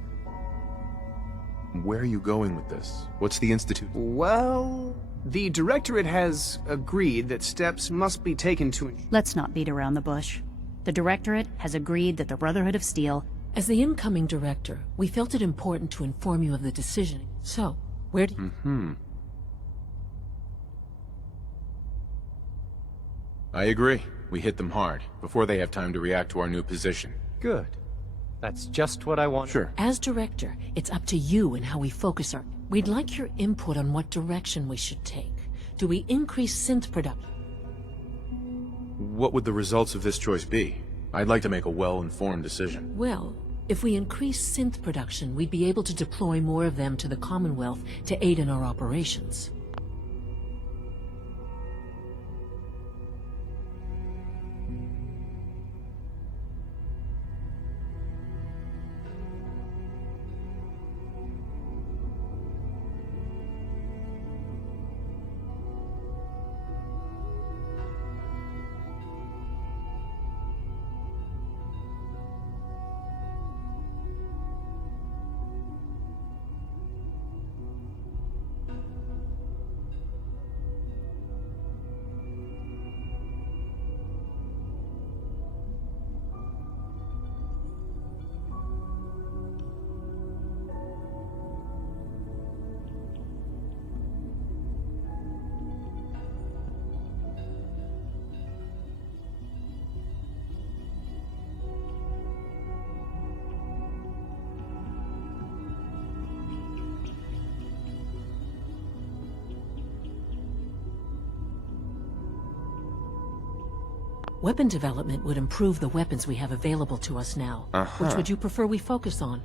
Where are you going with this? What's the Institute? Well, the Directorate has agreed that steps must be taken to... Let's not beat around the bush. The Directorate has agreed that the Brotherhood of Steel... As the incoming director, we felt it important to inform you of the decision. So, where do you... I agree. We hit them hard, before they have time to react to our new position. Good. That's just what I want. Sure. As director, it's up to you and how we focus our... We'd like your input on what direction we should take. Do we increase synth production? What would the results of this choice be? I'd like to make a well-informed decision. Well, if we increase synth production, we'd be able to deploy more of them to the Commonwealth to aid in our operations. Weapon development would improve the weapons we have available to us now. Which would you prefer we focus on?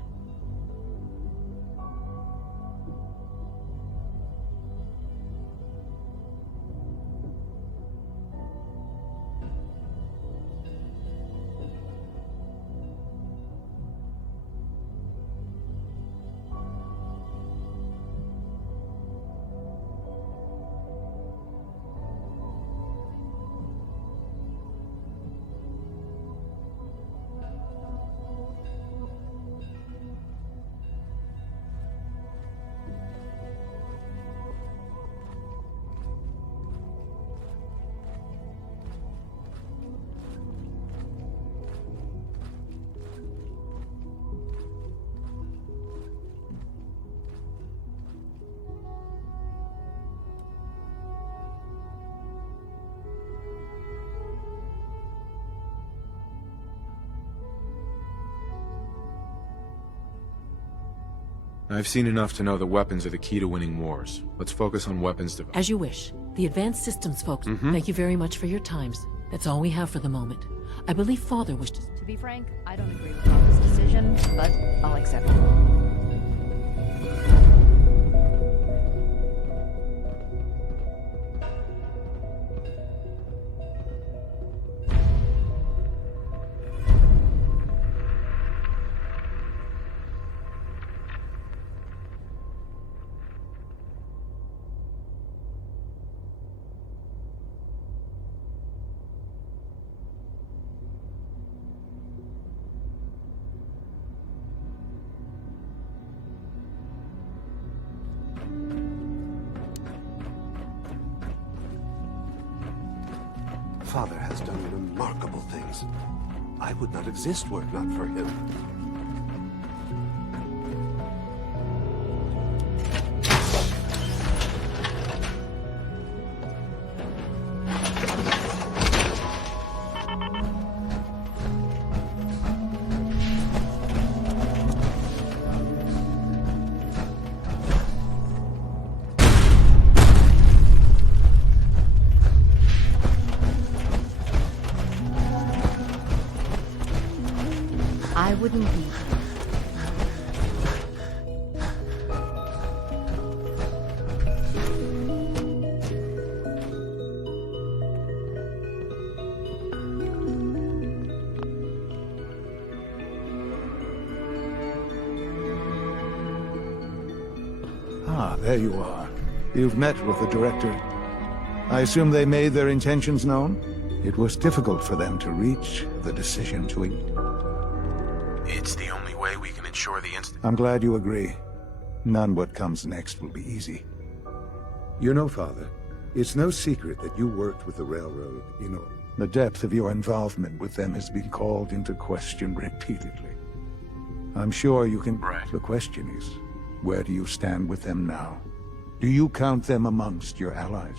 I've seen enough to know that weapons are the key to winning wars. Let's focus on weapons development. As you wish. The advanced systems folks, thank you very much for your times. That's all we have for the moment. I believe Father was just... To be frank, I don't agree with Papa's decision, but I'll accept it. Father has done remarkable things. I would not exist were it not for him. I wouldn't be here. Ah, there you are. You've met with the director. I assume they made their intentions known? It was difficult for them to reach the decision to... It's the only way we can ensure the instant. I'm glad you agree. None what comes next will be easy. You know, Father, it's no secret that you worked with the railroad, you know. The depth of your involvement with them has been called into question repeatedly. I'm sure you can... Right. The question is, where do you stand with them now? Do you count them amongst your allies?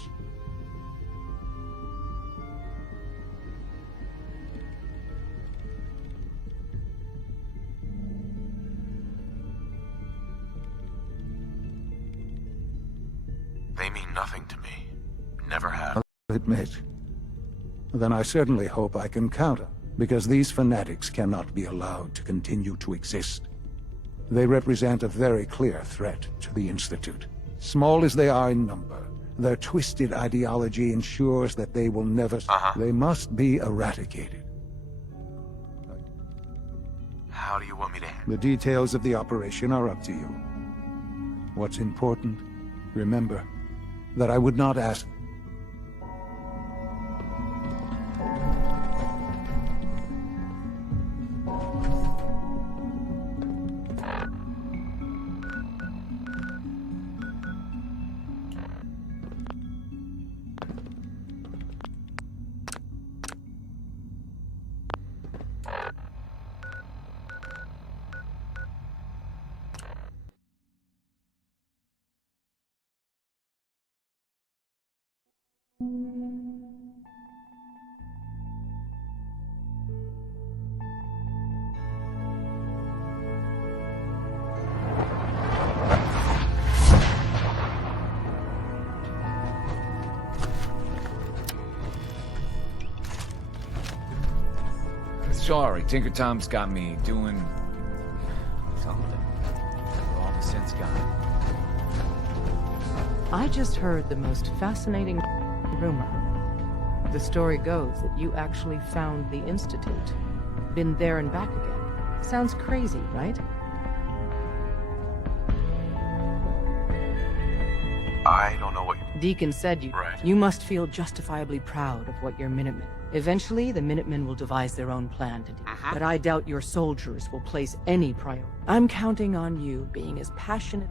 They mean nothing to me. Never have. I'll admit. Then I certainly hope I can counter, because these fanatics cannot be allowed to continue to exist. They represent a very clear threat to the Institute. Small as they are in number, their twisted ideology ensures that they will never... They must be eradicated. How do you want me to handle? The details of the operation are up to you. What's important, remember, that I would not ask... Sorry, Tinker Tom's got me doing something. All the sense gone. I just heard the most fascinating rumor. The story goes that you actually found the Institute. Been there and back again. Sounds crazy, right? I don't know what... Deacon said you... Right. You must feel justifiably proud of what your Minutemen... Eventually, the Minutemen will devise their own plan to do. But I doubt your soldiers will place any priority. I'm counting on you being as passionate...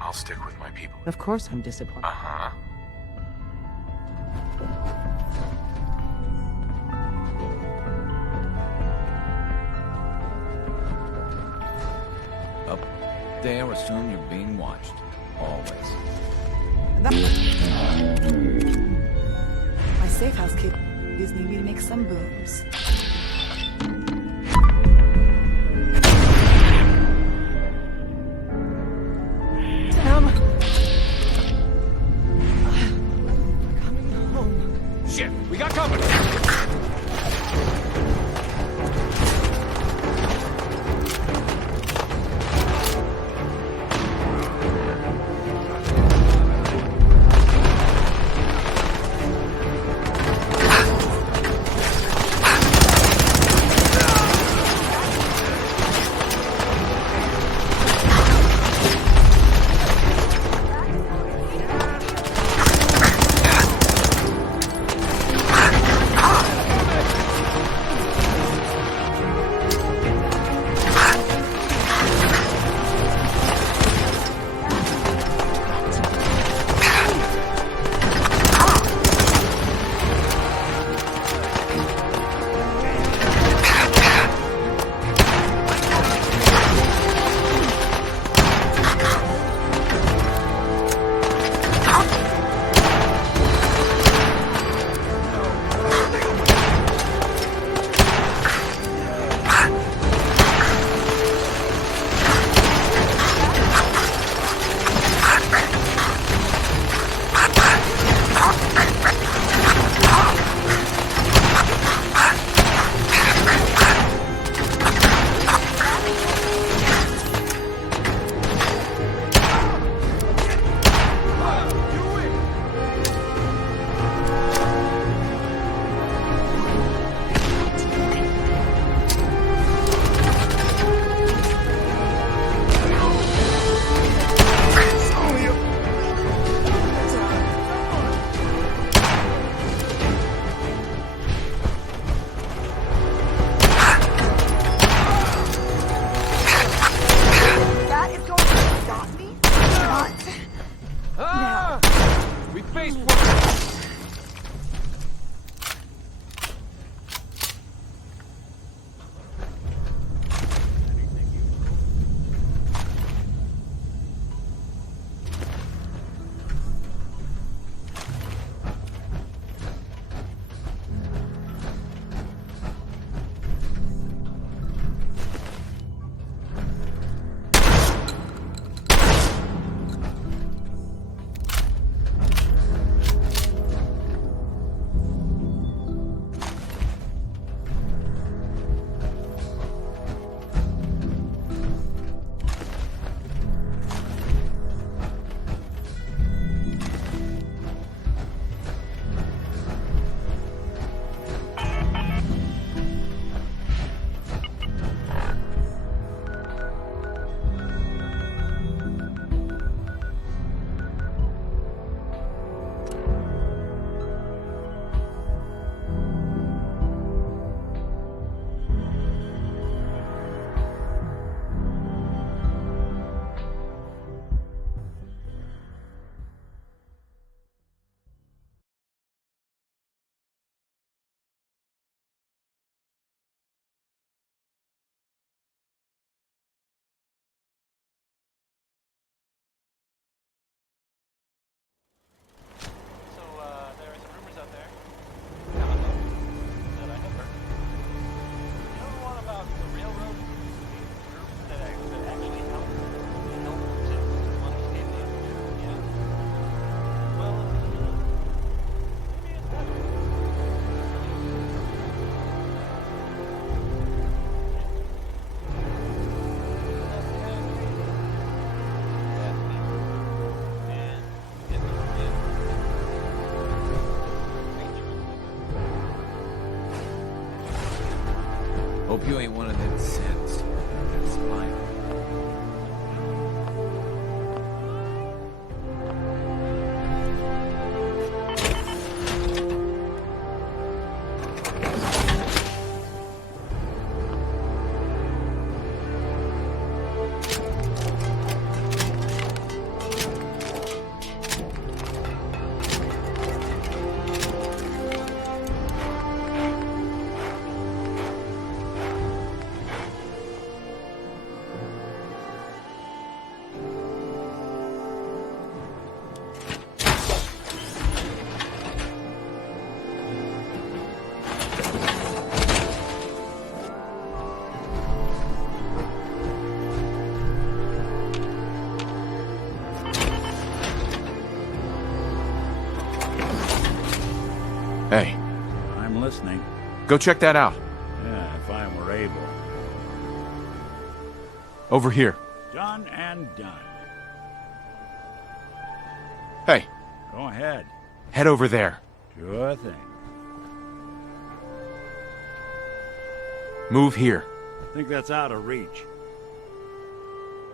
I'll stick with my people. Of course I'm disappointed. Up there, assume you're being watched. Always. My safe house kid just need me to make some booms. Damn! Coming home. Shit, we got company! Hope you ain't one of them sins. That's mine. Hey. I'm listening. Go check that out. Yeah, if I were able. Over here. Done and done. Hey. Go ahead. Head over there. Sure thing. Move here. Think that's out of reach.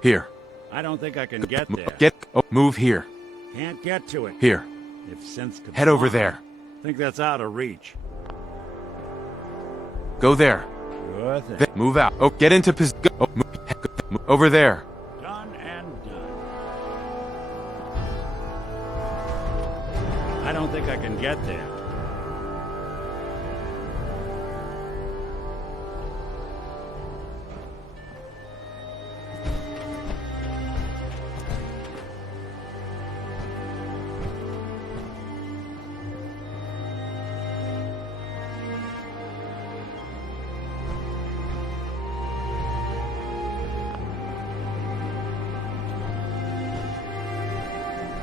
Here. I don't think I can get there. Move here. Can't get to it. Here. If sense could Head over fly. there. Think that's out of reach. Go there. Sure thing. Move out. Oh, get into position. Oh, move over there. Done and done. I don't think I can get there.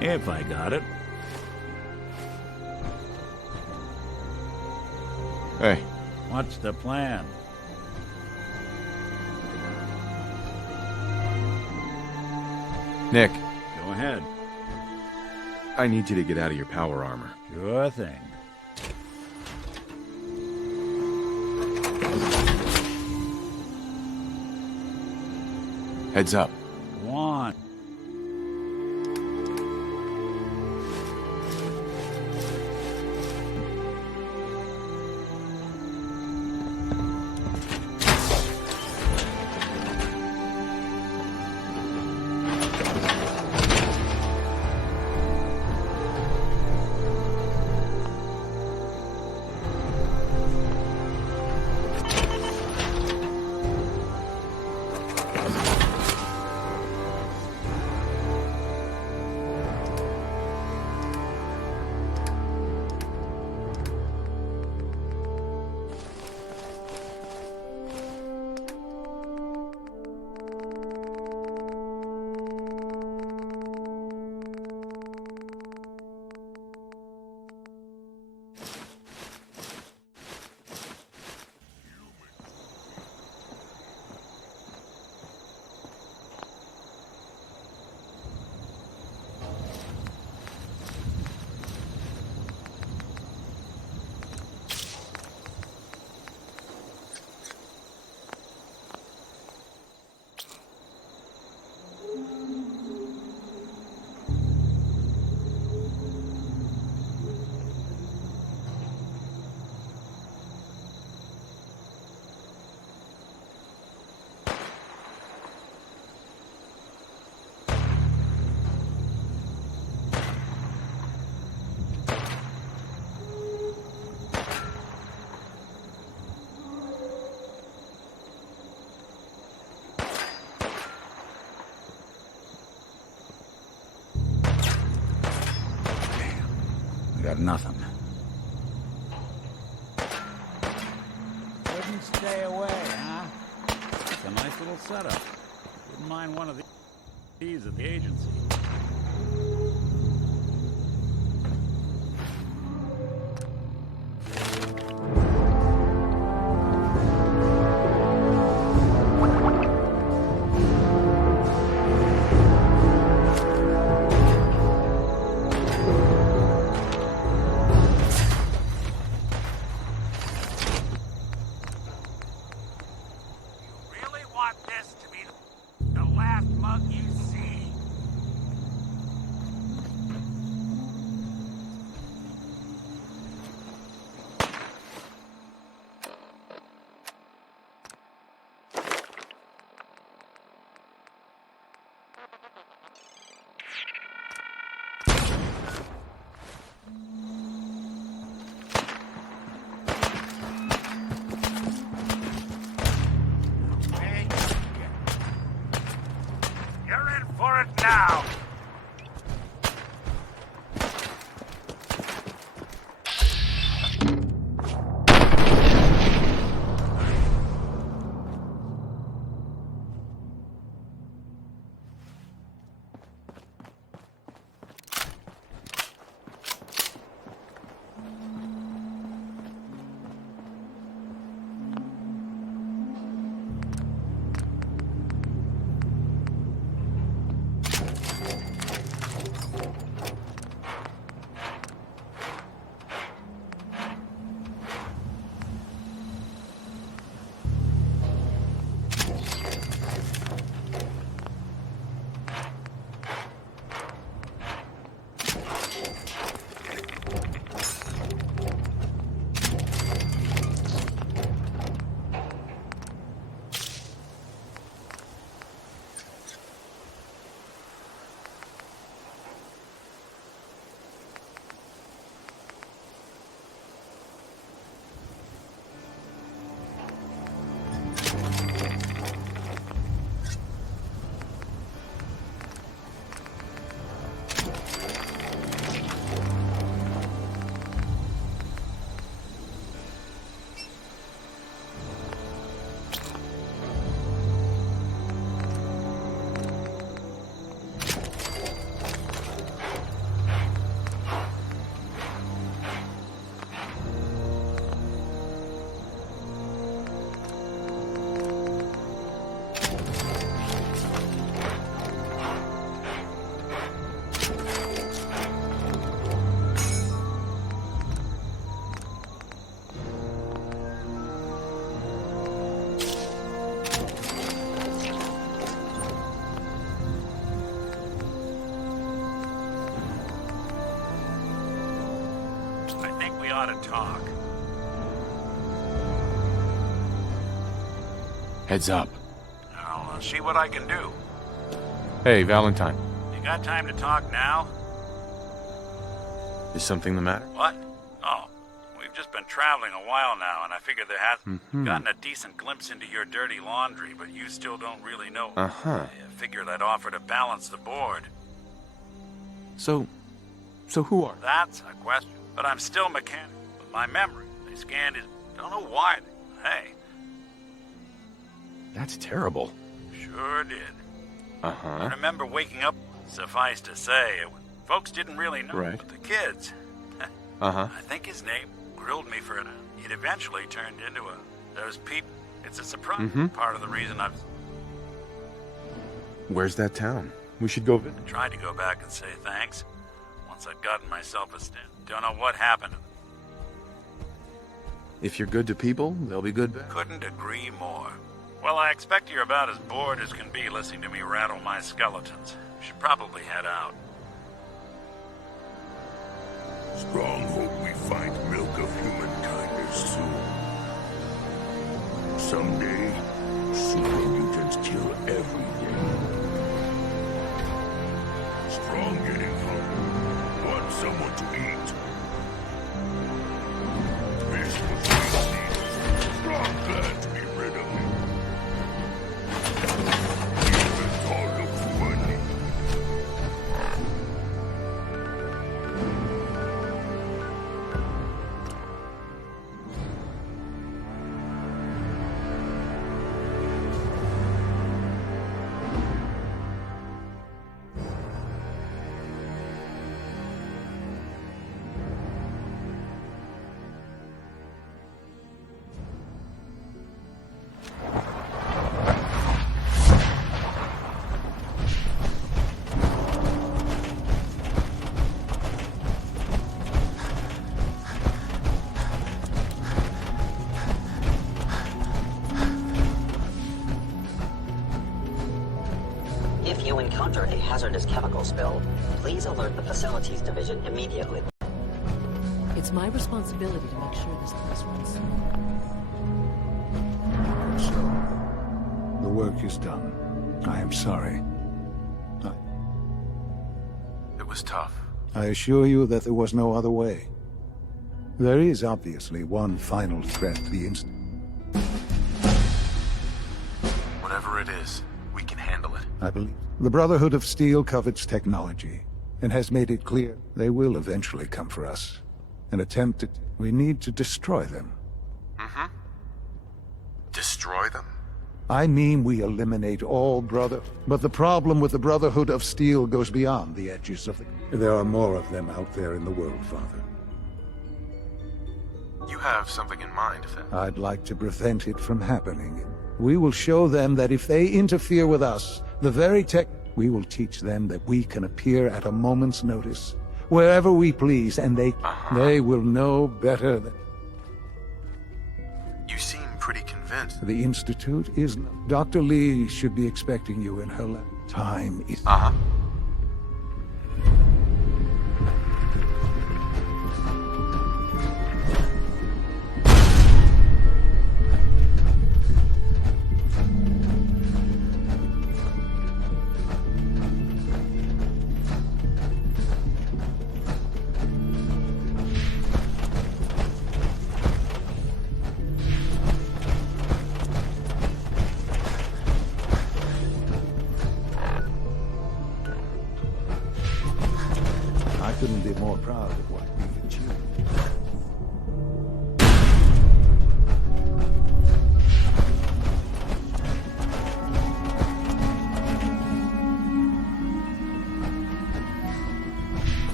If I got it. Hey. What's the plan? Nick. Go ahead. I need you to get out of your power armor. Sure thing. Heads up. Go on. Got nothing. Couldn't stay away, huh? It's a nice little setup. Wouldn't mind one of these at the agency. You're in for it now. We ought to talk. Heads up. I'll see what I can do. Hey, Valentine. You got time to talk now? Is something the matter? What? Oh, we've just been traveling a while now, and I figured there hasn't gotten a decent glimpse into your dirty laundry, but you still don't really know. Uh-huh. I figured I'd offer to balance the board. So who are you? That's a question. But I'm still mechanical. With my memory, they scanned it. Don't know why. Hey. That's terrible. Sure did. Uh-huh. I remember waking up, suffice to say, folks didn't really know. Right. But the kids. Uh-huh. I think his name grilled me for it. It eventually turned into those people. It's a surprise. Part of the reason I've... Where's that town? We should go visit. I tried to go back and say thanks. Once I'd gotten myself a stint. Don't know what happened. If you're good to people, they'll be good back. Couldn't agree more. Well, I expect you're about as bored as can be listening to me rattle my skeletons. Should probably head out. Strong hope we find milk of human kindness soon. Someday, super mutants kill everything. Strong getting hungry. Want someone to eat. This was easy. Strong glad to be rid of him. Humans all look funny. If you encounter a hazardous chemical spill, please alert the Facilities Division immediately. It's my responsibility to make sure this place runs smooth. So, the work is done. I am sorry. It was tough. I assure you that there was no other way. There is obviously one final threat to the Institute. Whatever it is, we can handle it. I believe. The Brotherhood of Steel covets technology, and has made it clear they will eventually come for us. And attempt it. We need to destroy them. Mm-hmm. Destroy them? I mean we eliminate all But the problem with the Brotherhood of Steel goes beyond the edges of the... There are more of them out there in the world, Father. You have something in mind, if that... I'd like to prevent it from happening. We will show them that if they interfere with us, the very tech... We will teach them that we can appear at a moment's notice, wherever we please, and they will know better than... You seem pretty convinced. The Institute is... Dr. Lee should be expecting you in her lab. Time is... Uh-huh. I couldn't be more proud of what we've achieved.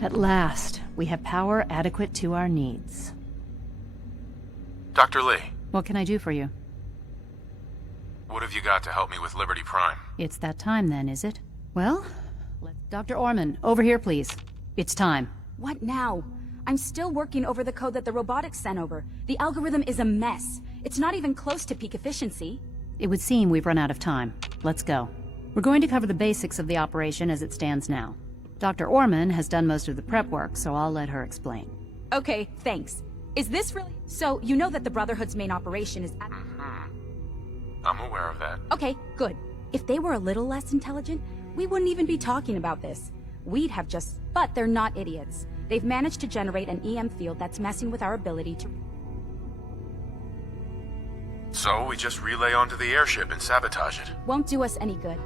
At last, we have power adequate to our needs. Dr. Lee, What can I do for you? what have you got to help me with Liberty Prime? It's that time then, is it? Well, Dr. Orman, over here, please. It's time. What now? I'm still working over the code that the robotics sent over. The algorithm is a mess. It's not even close to peak efficiency. It would seem we've run out of time. Let's go. We're going to cover the basics of the operation as it stands now. Dr. Orman has done most of the prep work, so I'll let her explain. Okay, thanks. Is this really... So, you know that the Brotherhood's main operation is... I'm aware of that. Okay, good. If they were a little less intelligent, we wouldn't even be talking about this. We'd have just... But they're not idiots. They've managed to generate an EM field that's messing with our ability to... So we just relay onto the airship and sabotage it. Won't do us any good.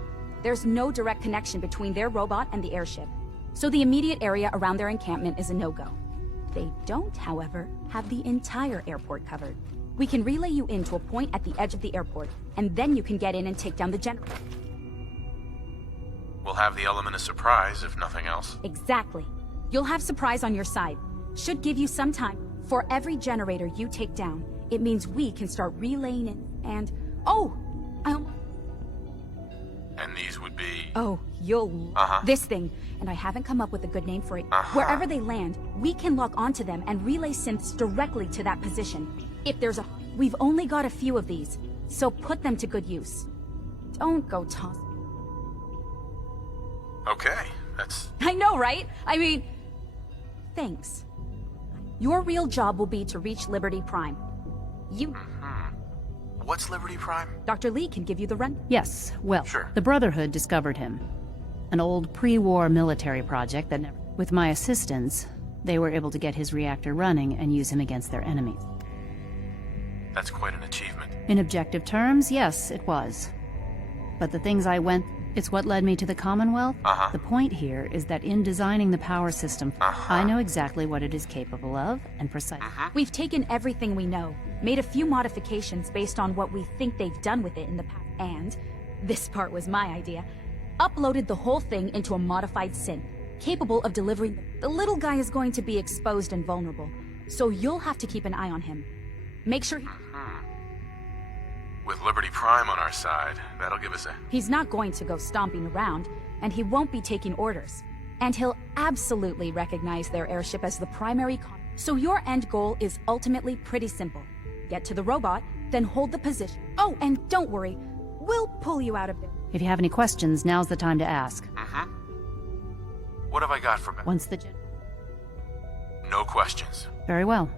There's no direct connection between their robot and the airship. So the immediate area around their encampment is a no-go. They don't, however, have the entire airport covered. We can relay you in to a point at the edge of the airport, and then you can get in and take down the generator. We'll have the element of surprise, if nothing else. Exactly. You'll have surprise on your side. Should give you some time. For every generator you take down, it means we can start relaying it, and... Oh! And these would be... Oh, you'll... This thing. And I haven't come up with a good name for it. Wherever they land, we can lock onto them and relay synths directly to that position. If there's a... We've only got a few of these, so put them to good use. Don't go toss... Okay, that's... I know, right? I mean... Thanks. Your real job will be to reach Liberty Prime. You... What's Liberty Prime? Dr. Lee can give you the run. Yes, well, Sure. The Brotherhood discovered him. An old pre-war military project that never... With my assistance, they were able to get his reactor running and use him against their enemies. That's quite an achievement. In objective terms, yes, it was. But the things I went... It's what led me to the Commonwealth. The point here is that in designing the power system, I know exactly what it is capable of, and precisely... We've taken everything we know, made a few modifications based on what we think they've done with it in the past, and, this part was my idea, uploaded the whole thing into a modified synth, capable of delivering... The little guy is going to be exposed and vulnerable, so you'll have to keep an eye on him. Make sure he... With Liberty Prime on our side, that'll give us a... He's not going to go stomping around, and he won't be taking orders. And he'll absolutely recognize their airship as the primary So your end goal is ultimately pretty simple. Get to the robot, then hold the position. Oh, and don't worry, we'll pull you out of there. If you have any questions, now's the time to ask. What have I got for... Once the... No questions. Very well.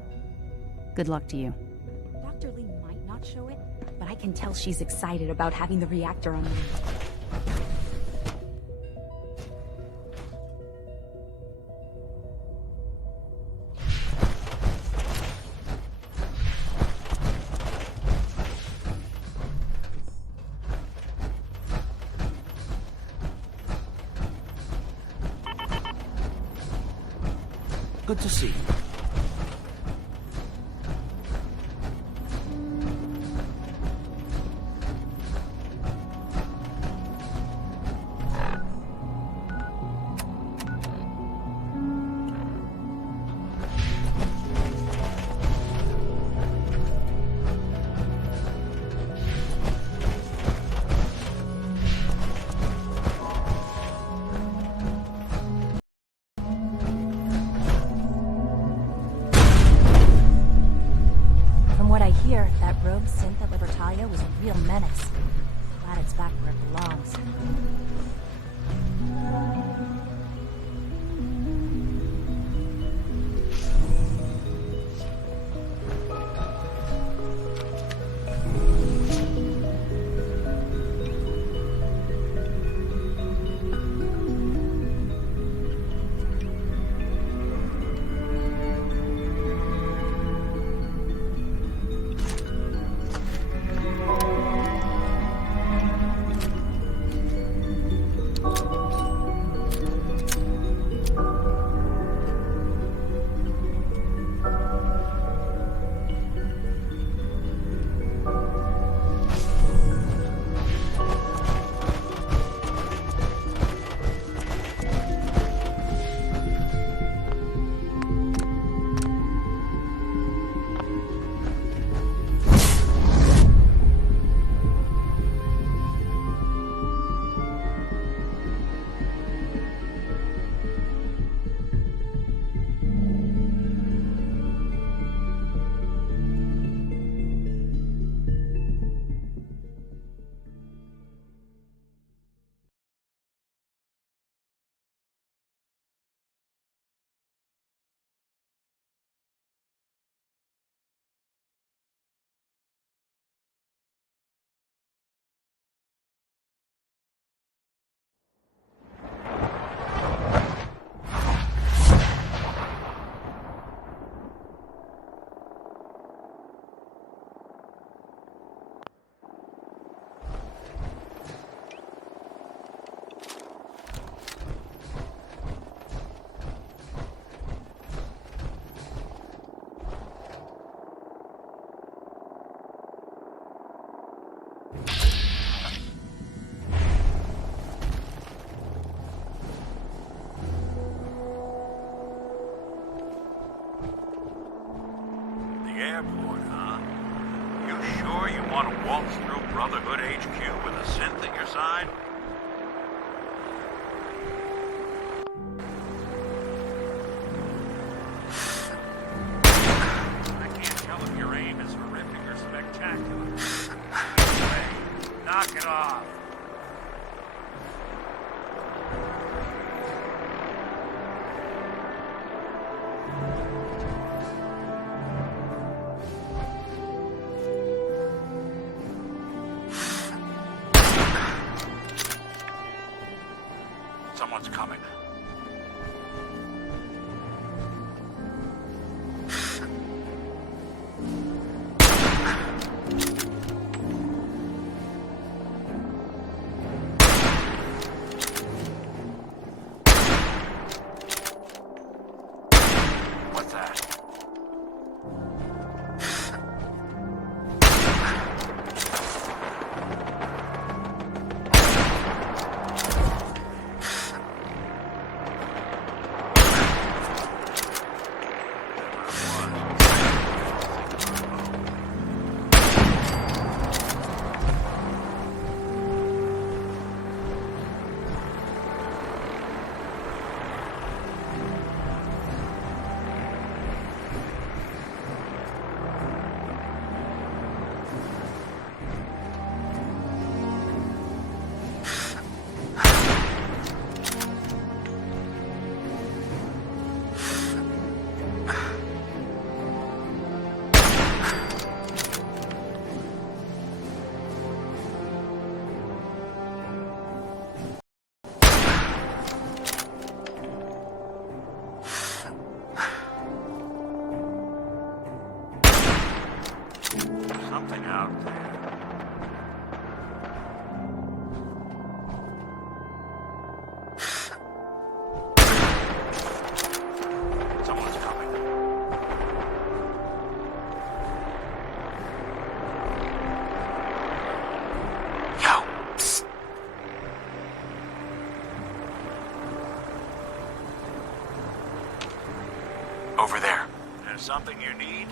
Good luck to you. Dr. Lee might not show it, but I can tell she's excited about having the reactor online. Good to see you. That rogue synth at Libertalia was a real menace. Glad it's back where it belongs. Airport, huh? You sure you want to waltz through Brotherhood HQ with a synth at your side? I can't tell if your aim is horrific or spectacular. Hey, knock it off. Someone's coming. something out there. Someone's coming. Yo, psst. Over there. There's something you need?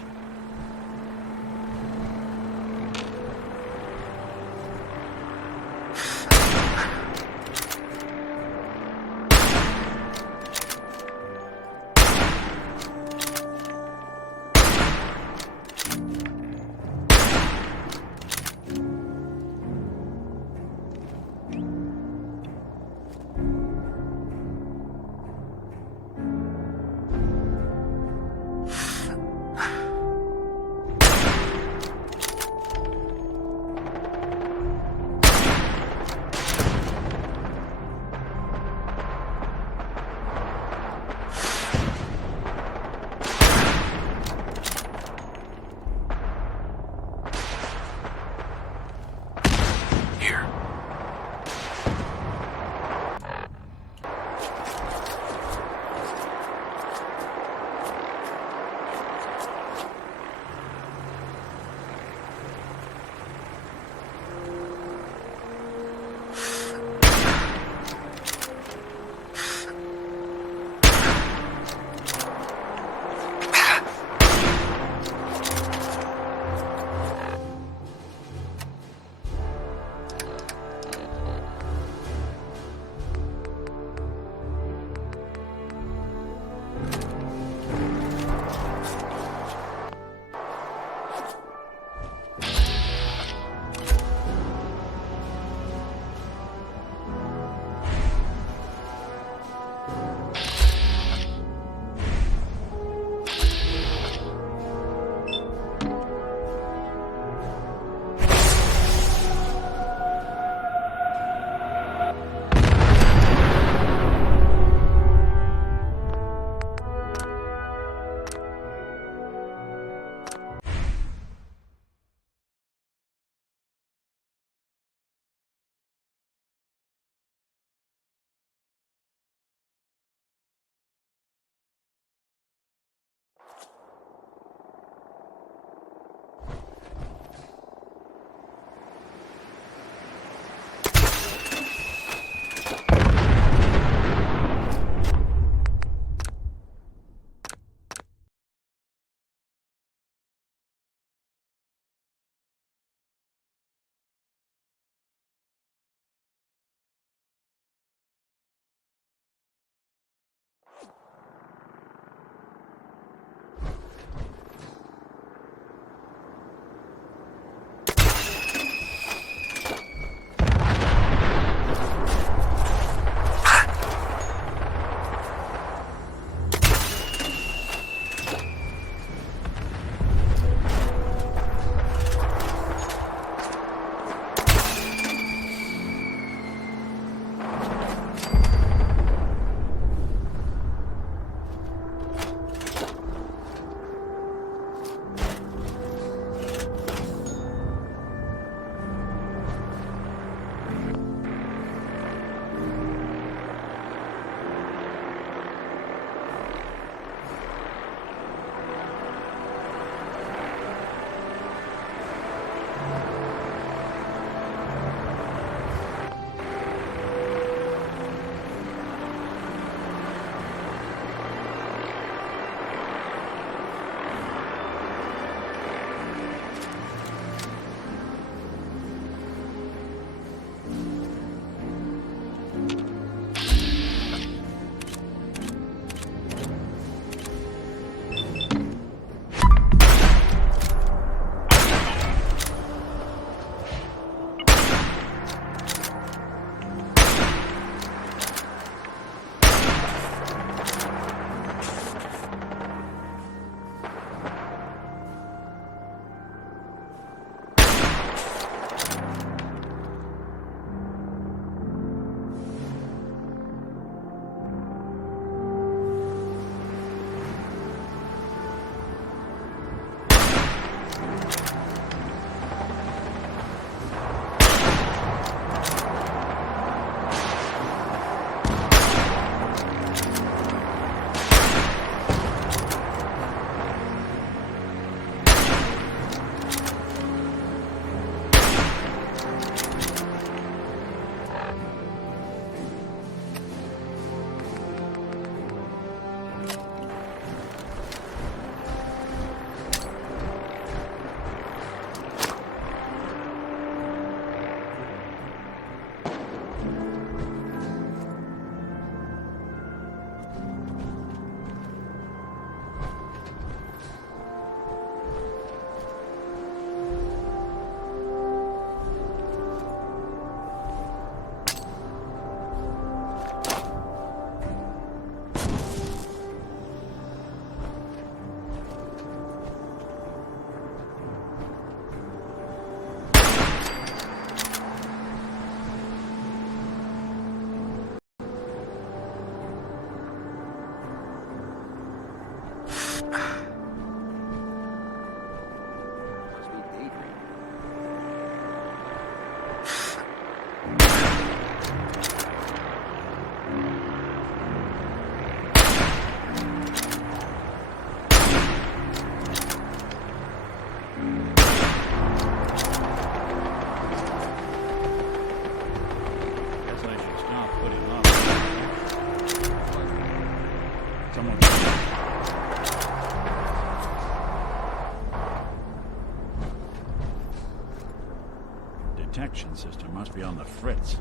protection system must be on the fritz.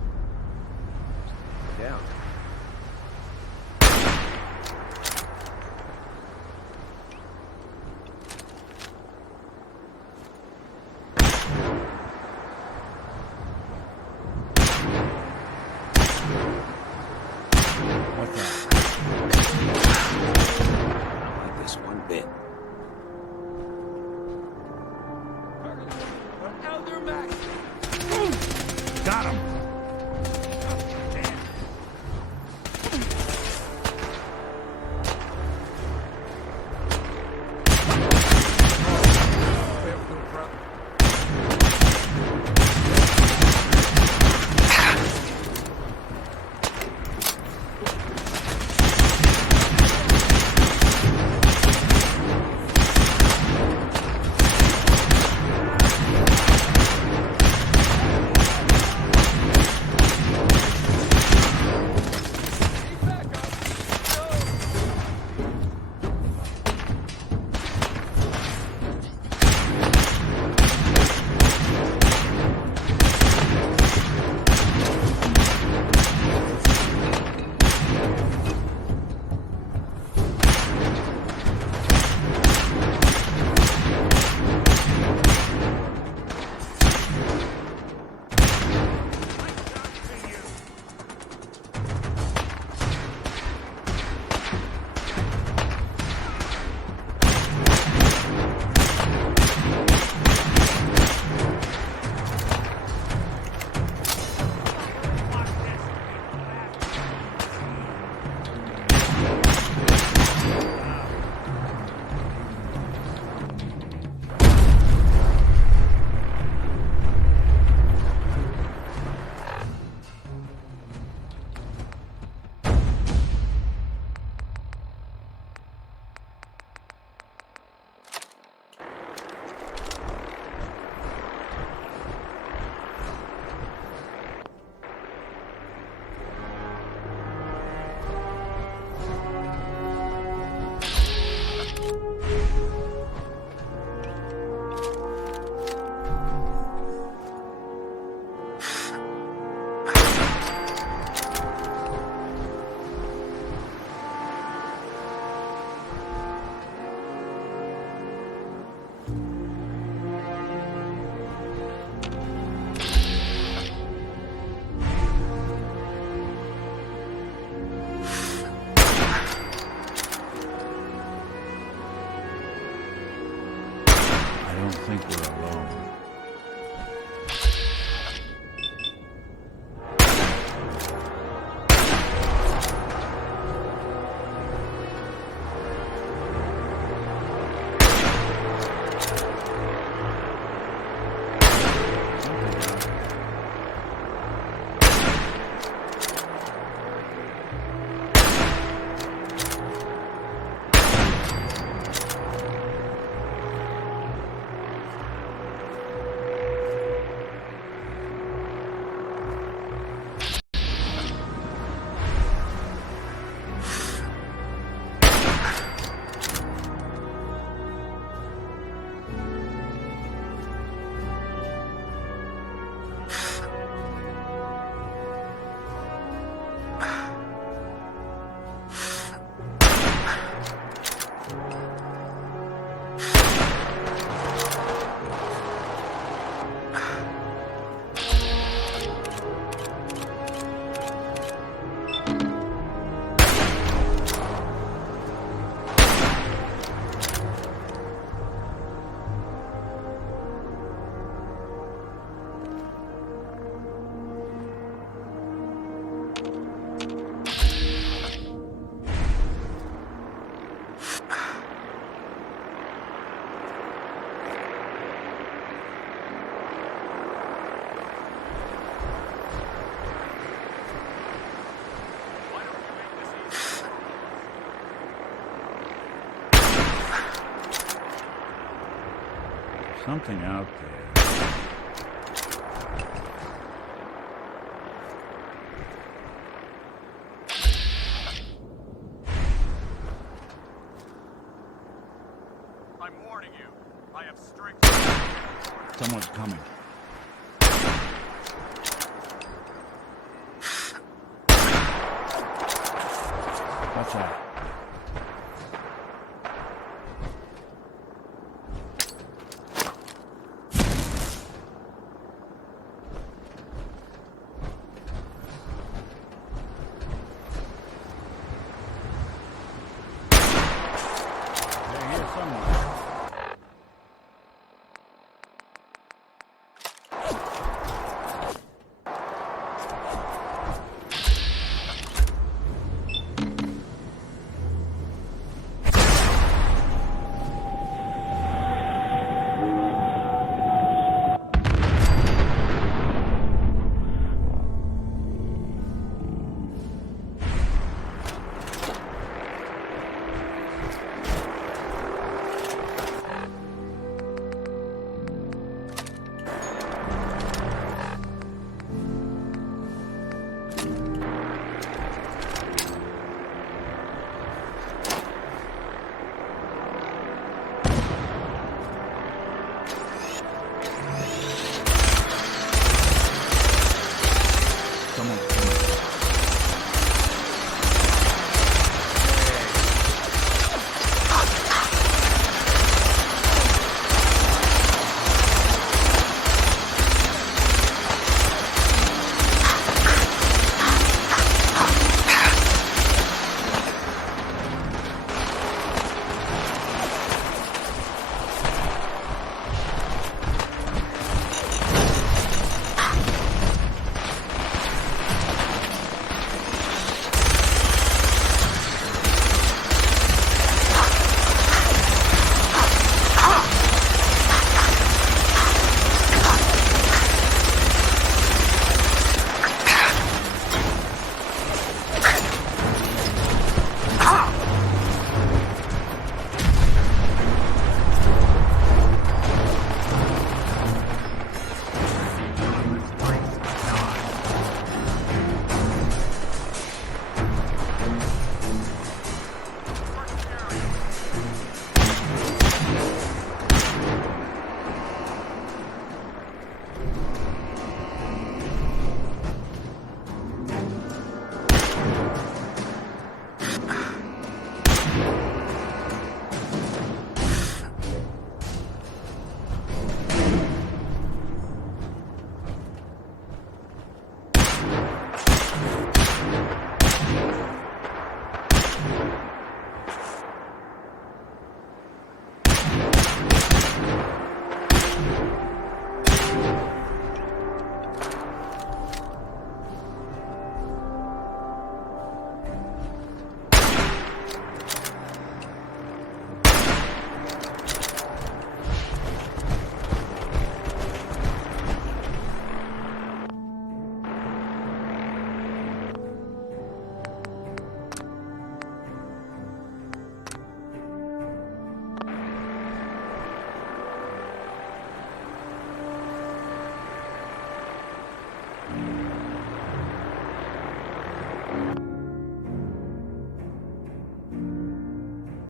Down. What's that? Not like this one bit. Got him! think we're alone. Something out there. I'm warning you. I have strict... Someone's coming. Watch out.